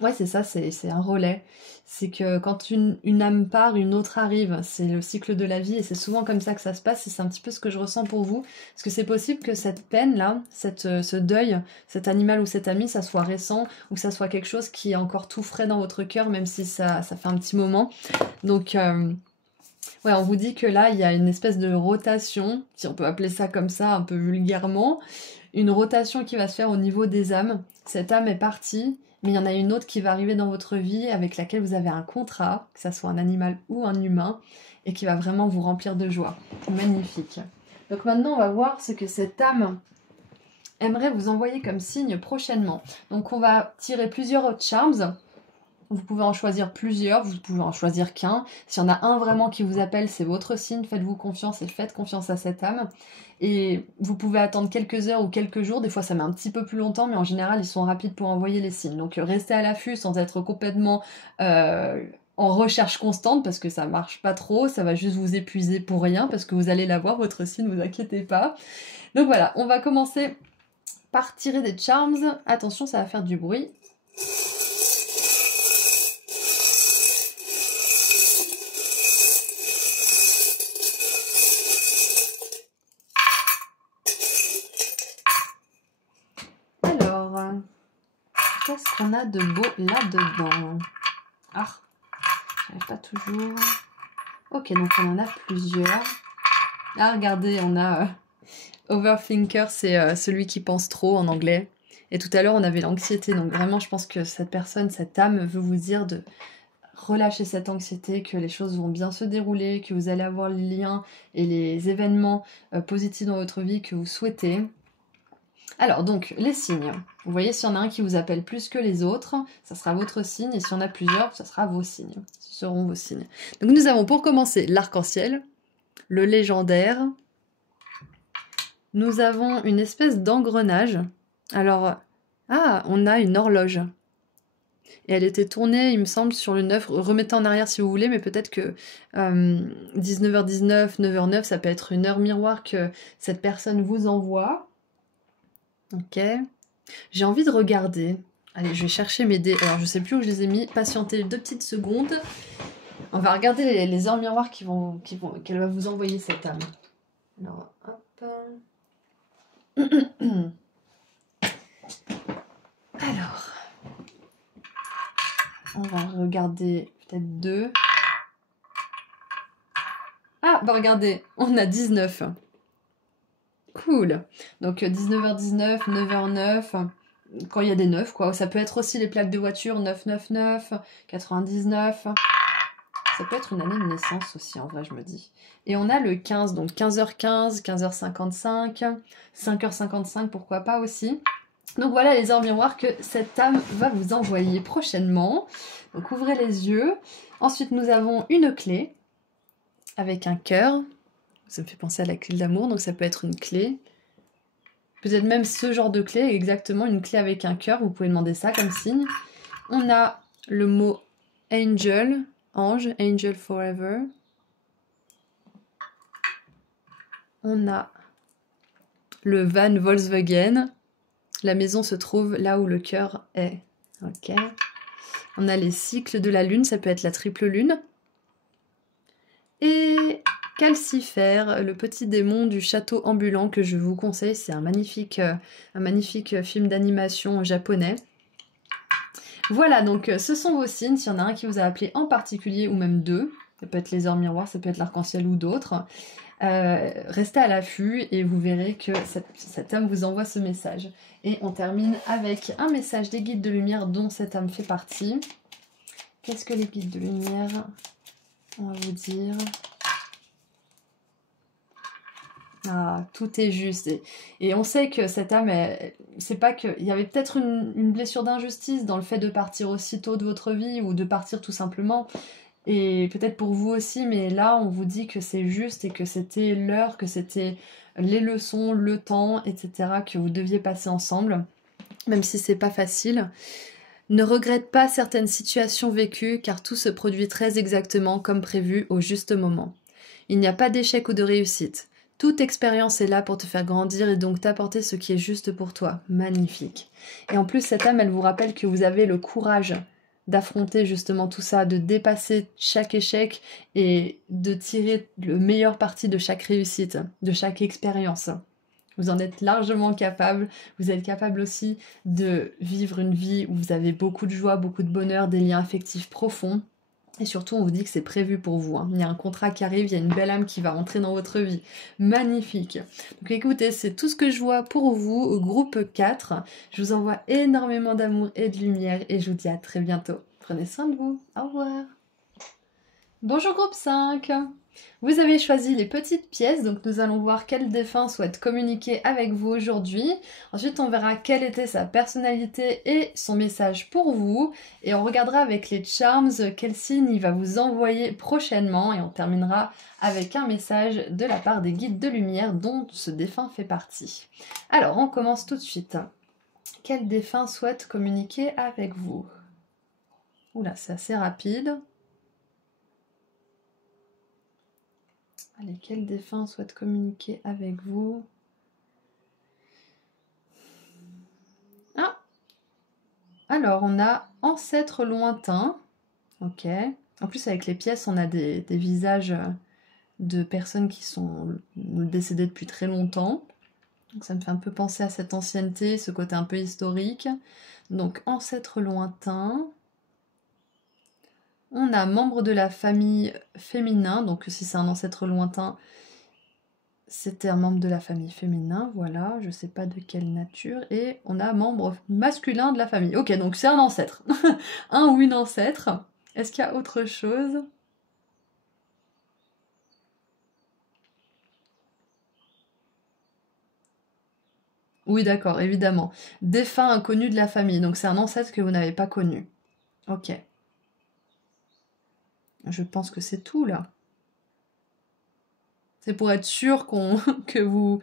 Ouais, c'est ça, c'est un relais. C'est que quand une âme part, une autre arrive. C'est le cycle de la vie et c'est souvent comme ça que ça se passe et c'est un petit peu ce que je ressens pour vous. Parce que c'est possible que cette peine-là, ce deuil, cet animal ou cet ami, ça soit récent ou que ça soit quelque chose qui est encore tout frais dans votre cœur, même si ça fait un petit moment. Donc, ouais, on vous dit que là, il y a une espèce de rotation, si on peut appeler ça comme ça, un peu vulgairement. Une rotation qui va se faire au niveau des âmes. Cette âme est partie, mais il y en a une autre qui va arriver dans votre vie avec laquelle vous avez un contrat, que ça soit un animal ou un humain, et qui va vraiment vous remplir de joie. Magnifique. Donc maintenant, on va voir ce que cette âme aimerait vous envoyer comme signe prochainement. Donc on va tirer plusieurs charms. Vous pouvez en choisir plusieurs, vous pouvez en choisir qu'un. S'il y en a un vraiment qui vous appelle, c'est votre signe. Faites-vous confiance et faites confiance à cette âme. Et vous pouvez attendre quelques heures ou quelques jours. Des fois, ça met un petit peu plus longtemps, mais en général, ils sont rapides pour envoyer les signes. Donc, restez à l'affût sans être complètement en recherche constante parce que ça marche pas trop. Ça va juste vous épuiser pour rien parce que vous allez l'avoir, votre signe, ne vous inquiétez pas. Donc voilà, on va commencer par tirer des charms. Attention, ça va faire du bruit. Qu'est-ce qu'on a de beau là-dedans? Ah, j'arrive pas toujours. Ok, donc on en a plusieurs. Ah, regardez, on a Overthinker, c'est celui qui pense trop en anglais. Et tout à l'heure, on avait l'anxiété. Donc vraiment, je pense que cette personne, cette âme veut vous dire de relâcher cette anxiété, que les choses vont bien se dérouler, que vous allez avoir les liens et les événements positifs dans votre vie que vous souhaitez. Alors donc, les signes. Vous voyez, s'il y en a un qui vous appelle plus que les autres, ça sera votre signe, et s'il y en a plusieurs, ça sera vos signes. Ce seront vos signes. Donc nous avons pour commencer l'arc-en-ciel, le légendaire. Nous avons une espèce d'engrenage. Alors, ah, on a une horloge. Et elle était tournée, il me semble, sur le 9. Remettez en arrière si vous voulez, mais peut-être que 19h19, 9h09, ça peut être une heure miroir que cette personne vous envoie. Ok. J'ai envie de regarder. Allez, je vais chercher mes dés. Alors, je sais plus où je les ai mis. Patientez 2 petites secondes. On va regarder les heures miroirs qu'elle va vous envoyer, cette âme. Alors, hop. Alors, on va regarder peut-être 2. Ah, bah regardez, on a 19. Cool. Donc 19h19, 9h09, quand il y a des 9, quoi. Ça peut être aussi les plaques de voiture, 999, 99. Ça peut être une année de naissance aussi, en vrai, je me dis. Et on a le 15, donc 15h15, 15h55, 5h55, pourquoi pas aussi. Donc voilà les heures miroirs que cette âme va vous envoyer prochainement. Donc ouvrez les yeux. Ensuite, nous avons une clé avec un cœur. Ça me fait penser à la clé de l'amour, donc ça peut être une clé. Peut-être même ce genre de clé, exactement, une clé avec un cœur, vous pouvez demander ça comme signe. On a le mot angel, ange, angel forever. On a le van Volkswagen. La maison se trouve là où le cœur est. Ok. On a les cycles de la lune, ça peut être la triple lune. Et Calcifère, le petit démon du château ambulant que je vous conseille. C'est un magnifique film d'animation japonais. Voilà, donc ce sont vos signes. S'il y en a un qui vous a appelé en particulier, ou même 2, ça peut être les heures miroirs, ça peut être l'arc-en-ciel ou d'autres, restez à l'affût et vous verrez que cette âme vous envoie ce message. Et on termine avec un message des guides de lumière dont cette âme fait partie. Qu'est-ce que les guides de lumière on va vous dire? Ah, tout est juste. Et on sait que cette âme, c'est pas que... Il y avait peut-être une blessure d'injustice dans le fait de partir aussitôt de votre vie ou de partir tout simplement. Et peut-être pour vous aussi, mais là, on vous dit que c'est juste et que c'était l'heure, que c'était les leçons, le temps, etc. que vous deviez passer ensemble, même si c'est pas facile. Ne regrette pas certaines situations vécues car tout se produit très exactement comme prévu au juste moment. Il n'y a pas d'échec ou de réussite. Toute expérience est là pour te faire grandir et donc t'apporter ce qui est juste pour toi. Magnifique. Et en plus, cette âme, elle vous rappelle que vous avez le courage d'affronter justement tout ça, de dépasser chaque échec et de tirer le meilleur parti de chaque réussite, de chaque expérience. Vous en êtes largement capable. Vous êtes capable aussi de vivre une vie où vous avez beaucoup de joie, beaucoup de bonheur, des liens affectifs profonds. Et surtout, on vous dit que c'est prévu pour vous. Hein. Il y a un contrat qui arrive, il y a une belle âme qui va entrer dans votre vie. Magnifique. Donc écoutez, c'est tout ce que je vois pour vous au groupe 4. Je vous envoie énormément d'amour et de lumière et je vous dis à très bientôt. Prenez soin de vous. Au revoir. Bonjour groupe 5. Vous avez choisi les petites pièces, donc nous allons voir quel défunt souhaite communiquer avec vous aujourd'hui. Ensuite, on verra quelle était sa personnalité et son message pour vous. Et on regardera avec les charms quel signe il va vous envoyer prochainement. Et on terminera avec un message de la part des guides de lumière dont ce défunt fait partie. Alors, on commence tout de suite. Quel défunt souhaite communiquer avec vous? Oula, c'est assez rapide. Allez, quel défunt souhaite communiquer avec vous? Ah! Alors, on a ancêtre lointain. Ok. En plus, avec les pièces, on a des visages de personnes qui sont décédées depuis très longtemps. Donc, ça me fait un peu penser à cette ancienneté, ce côté un peu historique. Donc, ancêtre lointain. On a membre de la famille féminin, donc si c'est un ancêtre lointain, c'était un membre de la famille féminin, voilà, je sais pas de quelle nature. Et on a membre masculin de la famille. Ok, donc c'est un ancêtre. Un ou une ancêtre. Est-ce qu'il y a autre chose? Oui, d'accord, évidemment. Défunt inconnu de la famille, donc c'est un ancêtre que vous n'avez pas connu. Ok. Je pense que c'est tout, là. C'est pour être sûr que vous...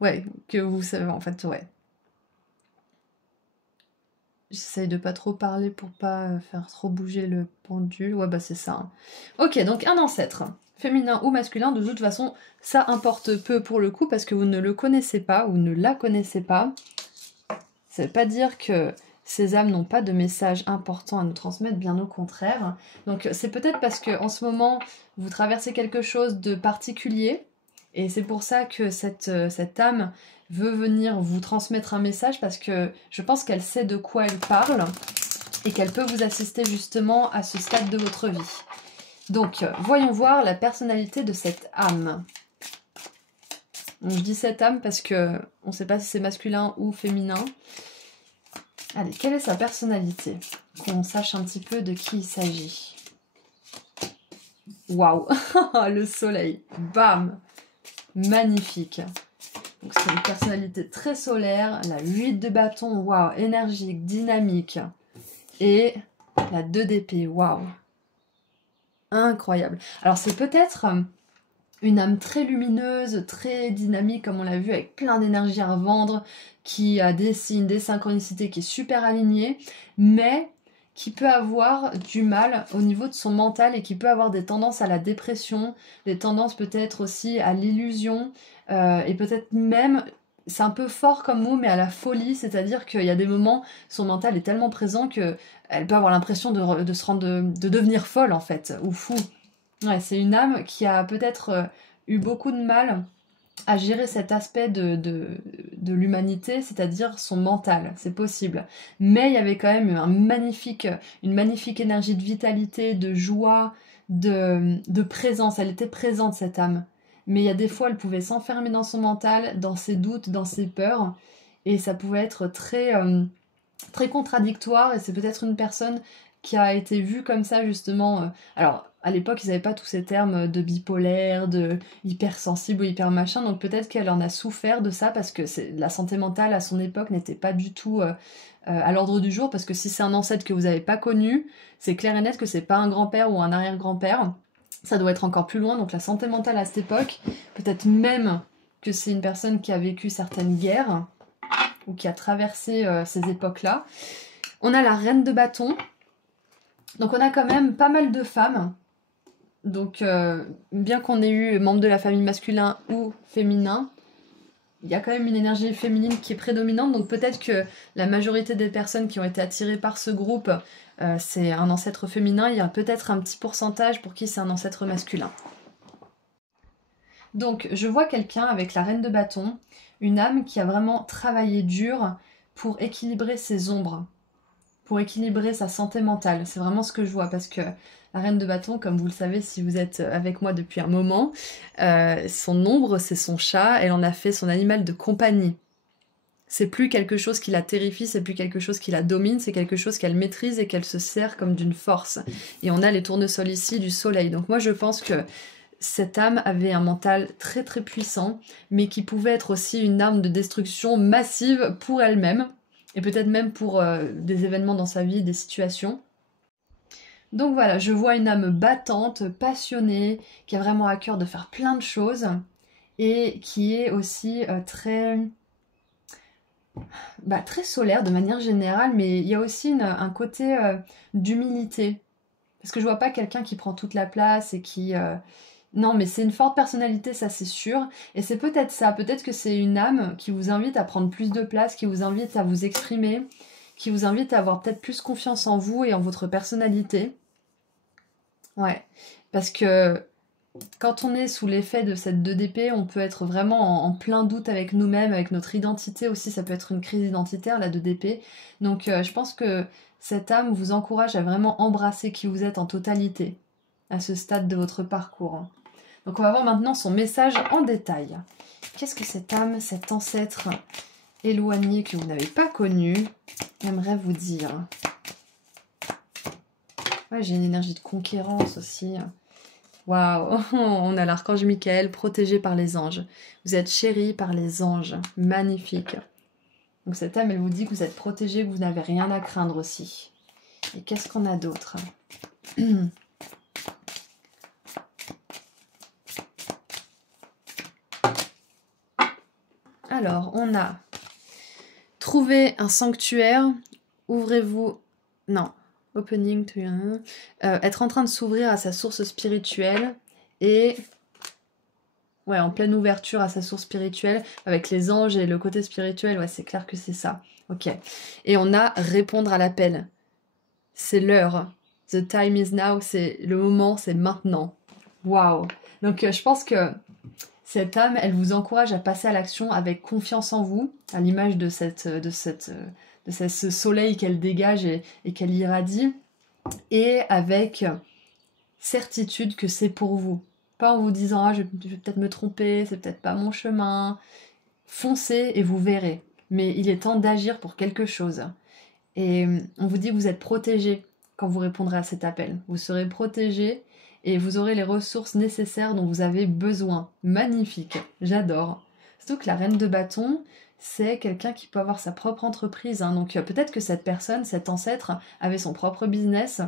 Ouais, que vous savez, en fait, ouais. J'essaye de pas trop parler pour pas faire trop bouger le pendule. Ouais, bah c'est ça. Hein. Ok, donc un ancêtre, féminin ou masculin, de toute façon, ça importe peu pour le coup parce que vous ne le connaissez pas ou ne la connaissez pas. Ça veut pas dire que ces âmes n'ont pas de message important à nous transmettre, bien au contraire. Donc c'est peut-être parce que en ce moment, vous traversez quelque chose de particulier et c'est pour ça que cette âme veut venir vous transmettre un message parce que je pense qu'elle sait de quoi elle parle et qu'elle peut vous assister justement à ce stade de votre vie. Donc, voyons voir la personnalité de cette âme. Donc, je dis cette âme parce que on ne sait pas si c'est masculin ou féminin. Allez, quelle est sa personnalité? Qu'on sache un petit peu de qui il s'agit. Waouh. Le soleil. Bam. Magnifique. Donc c'est une personnalité très solaire, la 8 de bâton, waouh, énergique, dynamique. Et la 2 d'épée, waouh. Incroyable. Alors c'est peut-être une âme très lumineuse, très dynamique, comme on l'a vu, avec plein d'énergie à revendre, qui a des signes, des synchronicités, qui est super alignée, mais qui peut avoir du mal au niveau de son mental et qui peut avoir des tendances à la dépression, des tendances peut-être aussi à l'illusion, et peut-être même, c'est un peu fort comme mot, mais à la folie, c'est-à-dire qu'il y a des moments, son mental est tellement présent que elle peut avoir l'impression de devenir folle en fait, ou fou. Ouais, c'est une âme qui a peut-être eu beaucoup de mal à gérer cet aspect de l'humanité, c'est-à-dire son mental, c'est possible. Mais il y avait quand même une magnifique énergie de vitalité, de joie, de présence. Elle était présente, cette âme. Mais il y a des fois, elle pouvait s'enfermer dans son mental, dans ses doutes, dans ses peurs, et ça pouvait être très contradictoire, et c'est peut-être une personne qui a été vue comme ça, justement. Alors, à l'époque, ils n'avaient pas tous ces termes de bipolaire, de hypersensible ou hyper machin, donc peut-être qu'elle en a souffert de ça, parce que la santé mentale, à son époque, n'était pas du tout à l'ordre du jour, parce que si c'est un ancêtre que vous n'avez pas connu, c'est clair et net que c'est pas un grand-père ou un arrière-grand-père, ça doit être encore plus loin, donc la santé mentale à cette époque, peut-être même que c'est une personne qui a vécu certaines guerres, ou qui a traversé ces époques-là. On a la reine de bâton. Donc on a quand même pas mal de femmes Donc, bien qu'on ait eu membre de la famille masculin ou féminin, il y a quand même une énergie féminine qui est prédominante. Donc peut-être que la majorité des personnes qui ont été attirées par ce groupe, c'est un ancêtre féminin. Il y a peut-être un petit pourcentage pour qui c'est un ancêtre masculin. Donc je vois quelqu'un avec la reine de bâton, une âme qui a vraiment travaillé dur pour équilibrer ses ombres, pour équilibrer sa santé mentale. C'est vraiment ce que je vois parce que la reine de bâton, comme vous le savez si vous êtes avec moi depuis un moment, son ombre c'est son chat, elle en a fait son animal de compagnie. C'est plus quelque chose qui la terrifie, c'est plus quelque chose qui la domine, c'est quelque chose qu'elle maîtrise et qu'elle se sert comme d'une force. Et on a les tournesols ici du soleil. Donc moi je pense que cette âme avait un mental très très puissant, mais qui pouvait être aussi une arme de destruction massive pour elle-même, et peut-être même pour des événements dans sa vie, des situations. Donc voilà, je vois une âme battante, passionnée, qui a vraiment à cœur de faire plein de choses, et qui est aussi très solaire de manière générale, mais il y a aussi un côté d'humilité. Parce que je vois pas quelqu'un qui prend toute la place et qui... Non, mais c'est une forte personnalité, ça c'est sûr. Et c'est peut-être ça, peut-être que c'est une âme qui vous invite à prendre plus de place, qui vous invite à vous exprimer, qui vous invite à avoir peut-être plus confiance en vous et en votre personnalité. Ouais, parce que quand on est sous l'effet de cette 2 d'épée, on peut être vraiment en plein doute avec nous-mêmes, avec notre identité aussi, ça peut être une crise identitaire, la 2 d'épée. Donc je pense que cette âme vous encourage à vraiment embrasser qui vous êtes en totalité, à ce stade de votre parcours. Donc on va voir maintenant son message en détail. Qu'est-ce que cette âme, cet ancêtre éloigné que vous n'avez pas connu, aimerait vous dire? Ouais, j'ai une énergie de conquérance aussi. Waouh, on a l'archange Michael protégé par les anges. Vous êtes chéri par les anges. Magnifique. Donc cette âme, elle vous dit que vous êtes protégé, que vous n'avez rien à craindre aussi. Et qu'est-ce qu'on a d'autre? Alors, on a trouvé un sanctuaire, ouvrez-vous... Non, opening to... être en train de s'ouvrir à sa source spirituelle et... Ouais, en pleine ouverture à sa source spirituelle, avec les anges et le côté spirituel, ouais, c'est clair que c'est ça. Ok. Et on a répondre à l'appel. C'est l'heure. The time is now, c'est le moment, c'est maintenant. Waouh. Donc je pense que cette âme, elle vous encourage à passer à l'action avec confiance en vous, à l'image de ce soleil qu'elle dégage et qu'elle irradie, et avec certitude que c'est pour vous. Pas en vous disant « Ah, je vais peut-être me tromper, c'est peut-être pas mon chemin ». Foncez et vous verrez. Mais il est temps d'agir pour quelque chose. Et on vous dit que vous êtes protégé quand vous répondrez à cet appel. Vous serez protégé et vous aurez les ressources nécessaires dont vous avez besoin. Magnifique, j'adore. Surtout que la reine de bâton, c'est quelqu'un qui peut avoir sa propre entreprise. Hein. Donc peut-être que cette personne, cet ancêtre, avait son propre business.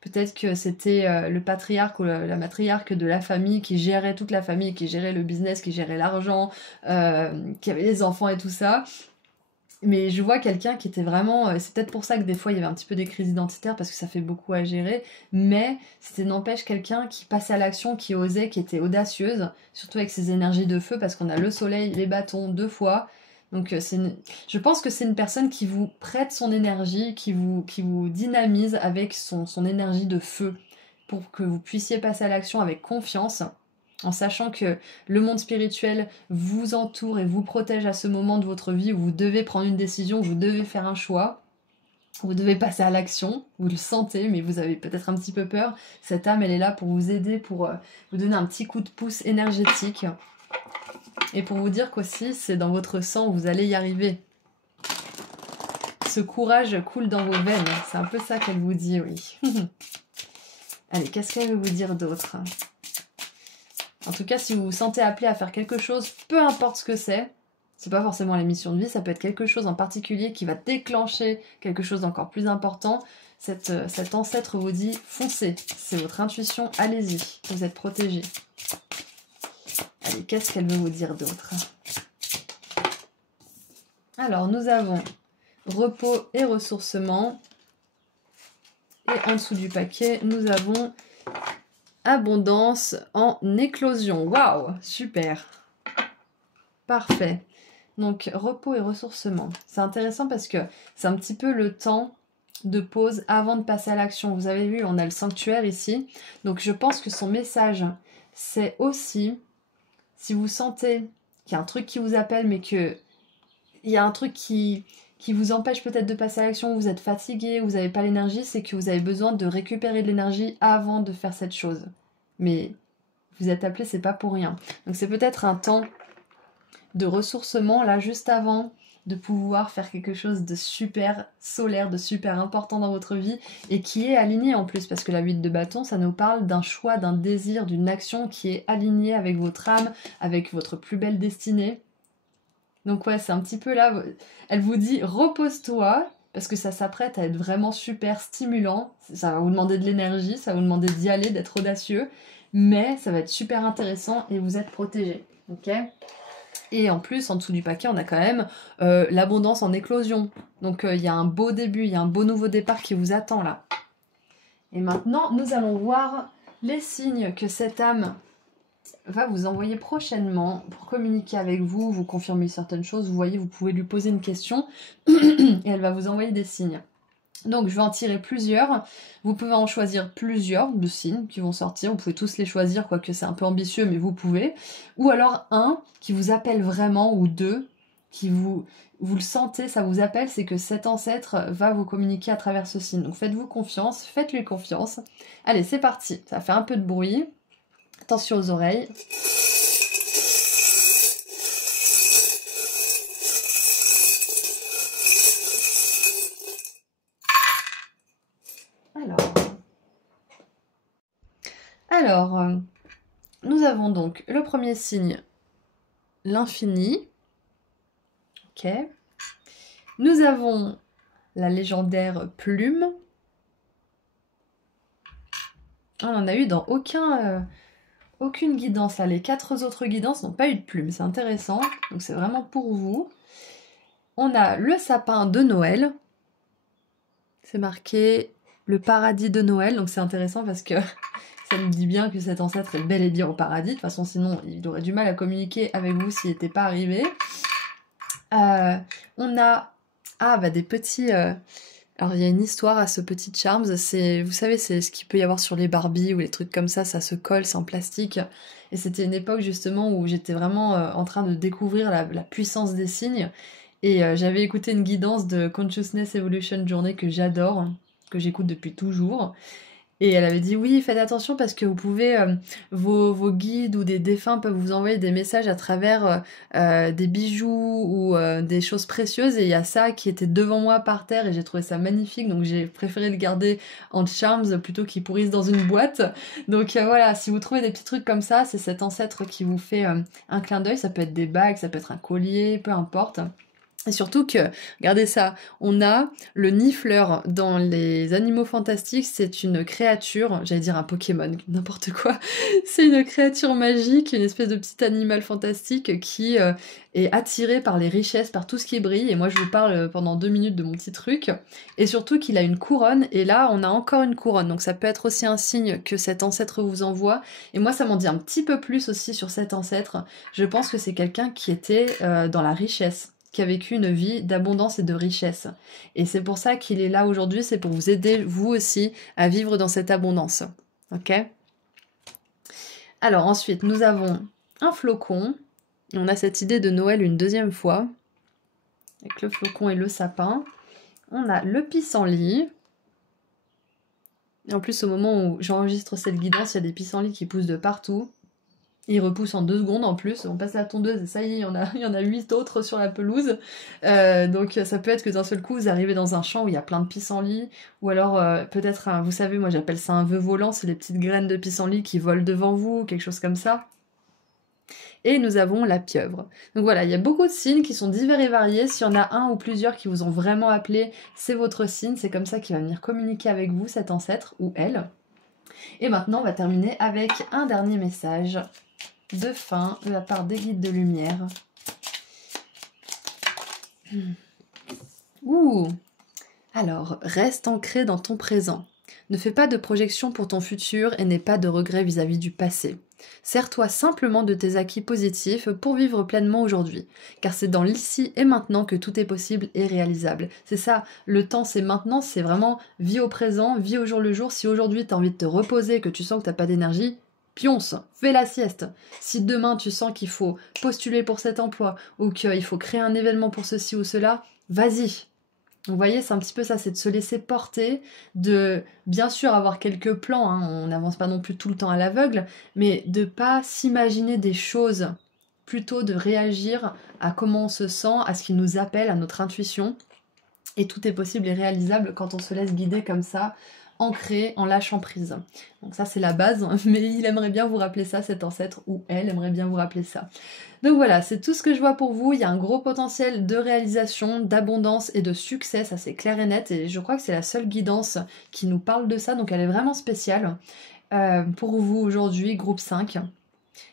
Peut-être que c'était le patriarche ou la matriarche de la famille qui gérait toute la famille, qui gérait le business, qui gérait l'argent, qui avait les enfants et tout ça. Mais je vois quelqu'un qui était vraiment... c'est peut-être pour ça que des fois il y avait un petit peu des crises identitaires parce que ça fait beaucoup à gérer. Mais c'était n'empêche quelqu'un qui passait à l'action, qui osait, qui était audacieuse. Surtout avec ses énergies de feu parce qu'on a le soleil, les bâtons 2 fois. Donc je pense que c'est une personne qui vous prête son énergie, qui vous dynamise avec son énergie de feu pour que vous puissiez passer à l'action avec confiance, en sachant que le monde spirituel vous entoure et vous protège à ce moment de votre vie où vous devez prendre une décision, où vous devez faire un choix, vous devez passer à l'action, vous le sentez, mais vous avez peut-être un petit peu peur. Cette âme, elle est là pour vous aider, pour vous donner un petit coup de pouce énergétique. Et pour vous dire qu'aussi, c'est dans votre sang, vous allez y arriver. Ce courage coule dans vos veines. C'est un peu ça qu'elle vous dit, oui. Allez, qu'est-ce qu'elle veut vous dire d'autre? En tout cas, si vous vous sentez appelé à faire quelque chose, peu importe ce que c'est pas forcément la mission de vie, ça peut être quelque chose en particulier qui va déclencher quelque chose d'encore plus important. Cet ancêtre vous dit, foncez, c'est votre intuition, allez-y, vous êtes protégé. Allez, qu'est-ce qu'elle veut vous dire d'autre? Alors, nous avons repos et ressourcement. Et en dessous du paquet, nous avons abondance en éclosion. Waouh, super. Parfait. Donc, repos et ressourcement. C'est intéressant parce que c'est un petit peu le temps de pause avant de passer à l'action. Vous avez vu, on a le sanctuaire ici. Donc, je pense que son message, c'est aussi, si vous sentez qu'il y a un truc qui vous appelle, mais qu'il y a un truc qui vous empêche peut-être de passer à l'action, vous êtes fatigué, vous n'avez pas l'énergie, c'est que vous avez besoin de récupérer de l'énergie avant de faire cette chose. Mais vous êtes appelé, c'est pas pour rien. Donc, c'est peut-être un temps de ressourcement là juste avant de pouvoir faire quelque chose de super solaire, de super important dans votre vie et qui est aligné en plus parce que la 8 de bâton ça nous parle d'un choix, d'un désir, d'une action qui est alignée avec votre âme, avec votre plus belle destinée. Donc ouais, c'est un petit peu là, elle vous dit repose-toi parce que ça s'apprête à être vraiment super stimulant, ça va vous demander de l'énergie, ça va vous demander d'y aller, d'être audacieux, mais ça va être super intéressant et vous êtes protégé, ok ? Et en plus, en dessous du paquet, on a quand même l'abondance en éclosion. Donc il y a un beau début, il y a un beau nouveau départ qui vous attend là. Et maintenant, nous allons voir les signes que cette âme va vous envoyer prochainement pour communiquer avec vous, vous confirmer certaines choses. Vous voyez, vous pouvez lui poser une question et elle va vous envoyer des signes. Donc je vais en tirer plusieurs, vous pouvez en choisir plusieurs de signes qui vont sortir, vous pouvez tous les choisir, quoique c'est un peu ambitieux mais vous pouvez, ou alors un qui vous appelle vraiment, ou deux, qui vous le sentez, ça vous appelle, c'est que cet ancêtre va vous communiquer à travers ce signe. Donc faites-vous confiance, faites-lui confiance. Allez, c'est parti, ça fait un peu de bruit, attention aux oreilles. Alors, nous avons donc le premier signe, l'infini. Ok. Nous avons la légendaire plume. On n'en a eu dans aucune guidance là. Les 4 autres guidances n'ont pas eu de plume. C'est intéressant. Donc c'est vraiment pour vous. On a le sapin de Noël. C'est marqué le paradis de Noël. Donc c'est intéressant parce que ça nous dit bien que cet ancêtre est bel et bien au paradis. De toute façon, sinon, il aurait du mal à communiquer avec vous s'il n'était pas arrivé. On a des petits... Alors, il y a une histoire à ce petit Charms. Vous savez, c'est ce qu'il peut y avoir sur les Barbie ou les trucs comme ça se colle, c'est en plastique. Et c'était une époque, justement, où j'étais vraiment en train de découvrir la puissance des signes. Et j'avais écouté une guidance de Consciousness Evolution Journey que j'adore, que j'écoute depuis toujours. Et elle avait dit oui, faites attention parce que vous pouvez, vos guides ou des défunts peuvent vous envoyer des messages à travers des bijoux ou des choses précieuses. Et il y a ça qui était devant moi par terre et j'ai trouvé ça magnifique. Donc j'ai préféré le garder en charms plutôt qu'il pourrisse dans une boîte. Donc voilà, si vous trouvez des petits trucs comme ça, c'est cet ancêtre qui vous fait un clin d'œil. Ça peut être des bagues, ça peut être un collier, peu importe. Et surtout que, regardez ça, on a le nifleur dans les animaux fantastiques, c'est une créature, j'allais dire un Pokémon, n'importe quoi, c'est une créature magique, une espèce de petit animal fantastique qui est attiré par les richesses, par tout ce qui brille, et moi je vous parle pendant 2 minutes de mon petit truc, et surtout qu'il a une couronne, et là on a encore une couronne, donc ça peut être aussi un signe que cet ancêtre vous envoie, et moi ça m'en dit un petit peu plus aussi sur cet ancêtre, je pense que c'est quelqu'un qui était dans la richesse, qui a vécu une vie d'abondance et de richesse. Et c'est pour ça qu'il est là aujourd'hui, c'est pour vous aider, vous aussi, à vivre dans cette abondance. Ok ? Alors ensuite, nous avons un flocon. Et on a cette idée de Noël une deuxième fois, avec le flocon et le sapin. On a le pissenlit. Et en plus, au moment où j'enregistre cette guidance, il y a des pissenlits qui poussent de partout. Il repousse en 2 secondes en plus, on passe la tondeuse et ça y est, il y en a 8 autres sur la pelouse. Donc ça peut être que d'un seul coup vous arrivez dans un champ où il y a plein de pissenlits, ou alors peut-être, vous savez, moi j'appelle ça un vœu volant, c'est les petites graines de pissenlit qui volent devant vous, quelque chose comme ça. Et nous avons la pieuvre. Donc voilà, il y a beaucoup de signes qui sont divers et variés. S'il y en a un ou plusieurs qui vous ont vraiment appelé, c'est votre signe, c'est comme ça qu'il va venir communiquer avec vous, cet ancêtre, ou elle. Et maintenant, on va terminer avec un dernier message de fin de la part des guides de lumière. Ouh. Alors, reste ancré dans ton présent. Ne fais pas de projection pour ton futur et n'aie pas de regrets vis-à-vis du passé. Sers-toi simplement de tes acquis positifs pour vivre pleinement aujourd'hui, car c'est dans l'ici et maintenant que tout est possible et réalisable. C'est ça, le temps c'est maintenant, c'est vraiment vie au présent, vie au jour le jour. Si aujourd'hui tu as envie de te reposer, que tu sens que tu n'as pas d'énergie, pionce, fais la sieste. Si demain tu sens qu'il faut postuler pour cet emploi ou qu'il faut créer un événement pour ceci ou cela, vas-y. Vous voyez, c'est un petit peu ça, c'est de se laisser porter, de bien sûr avoir quelques plans, hein, on n'avance pas non plus tout le temps à l'aveugle, mais de pas s'imaginer des choses, plutôt de réagir à comment on se sent, à ce qui nous appelle, à notre intuition. Et tout est possible et réalisable quand on se laisse guider comme ça, ancré, en lâchant prise. Donc ça c'est la base, mais il aimerait bien vous rappeler ça, cet ancêtre, ou elle aimerait bien vous rappeler ça. Donc voilà, c'est tout ce que je vois pour vous. Il y a un gros potentiel de réalisation, d'abondance et de succès, ça c'est clair et net, et je crois que c'est la seule guidance qui nous parle de ça, donc elle est vraiment spéciale pour vous aujourd'hui, groupe 5.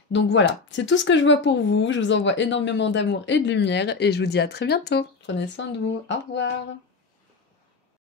Donc voilà, c'est tout ce que je vois pour vous. Je vous envoie énormément d'amour et de lumière, et je vous dis à très bientôt. Prenez soin de vous, au revoir.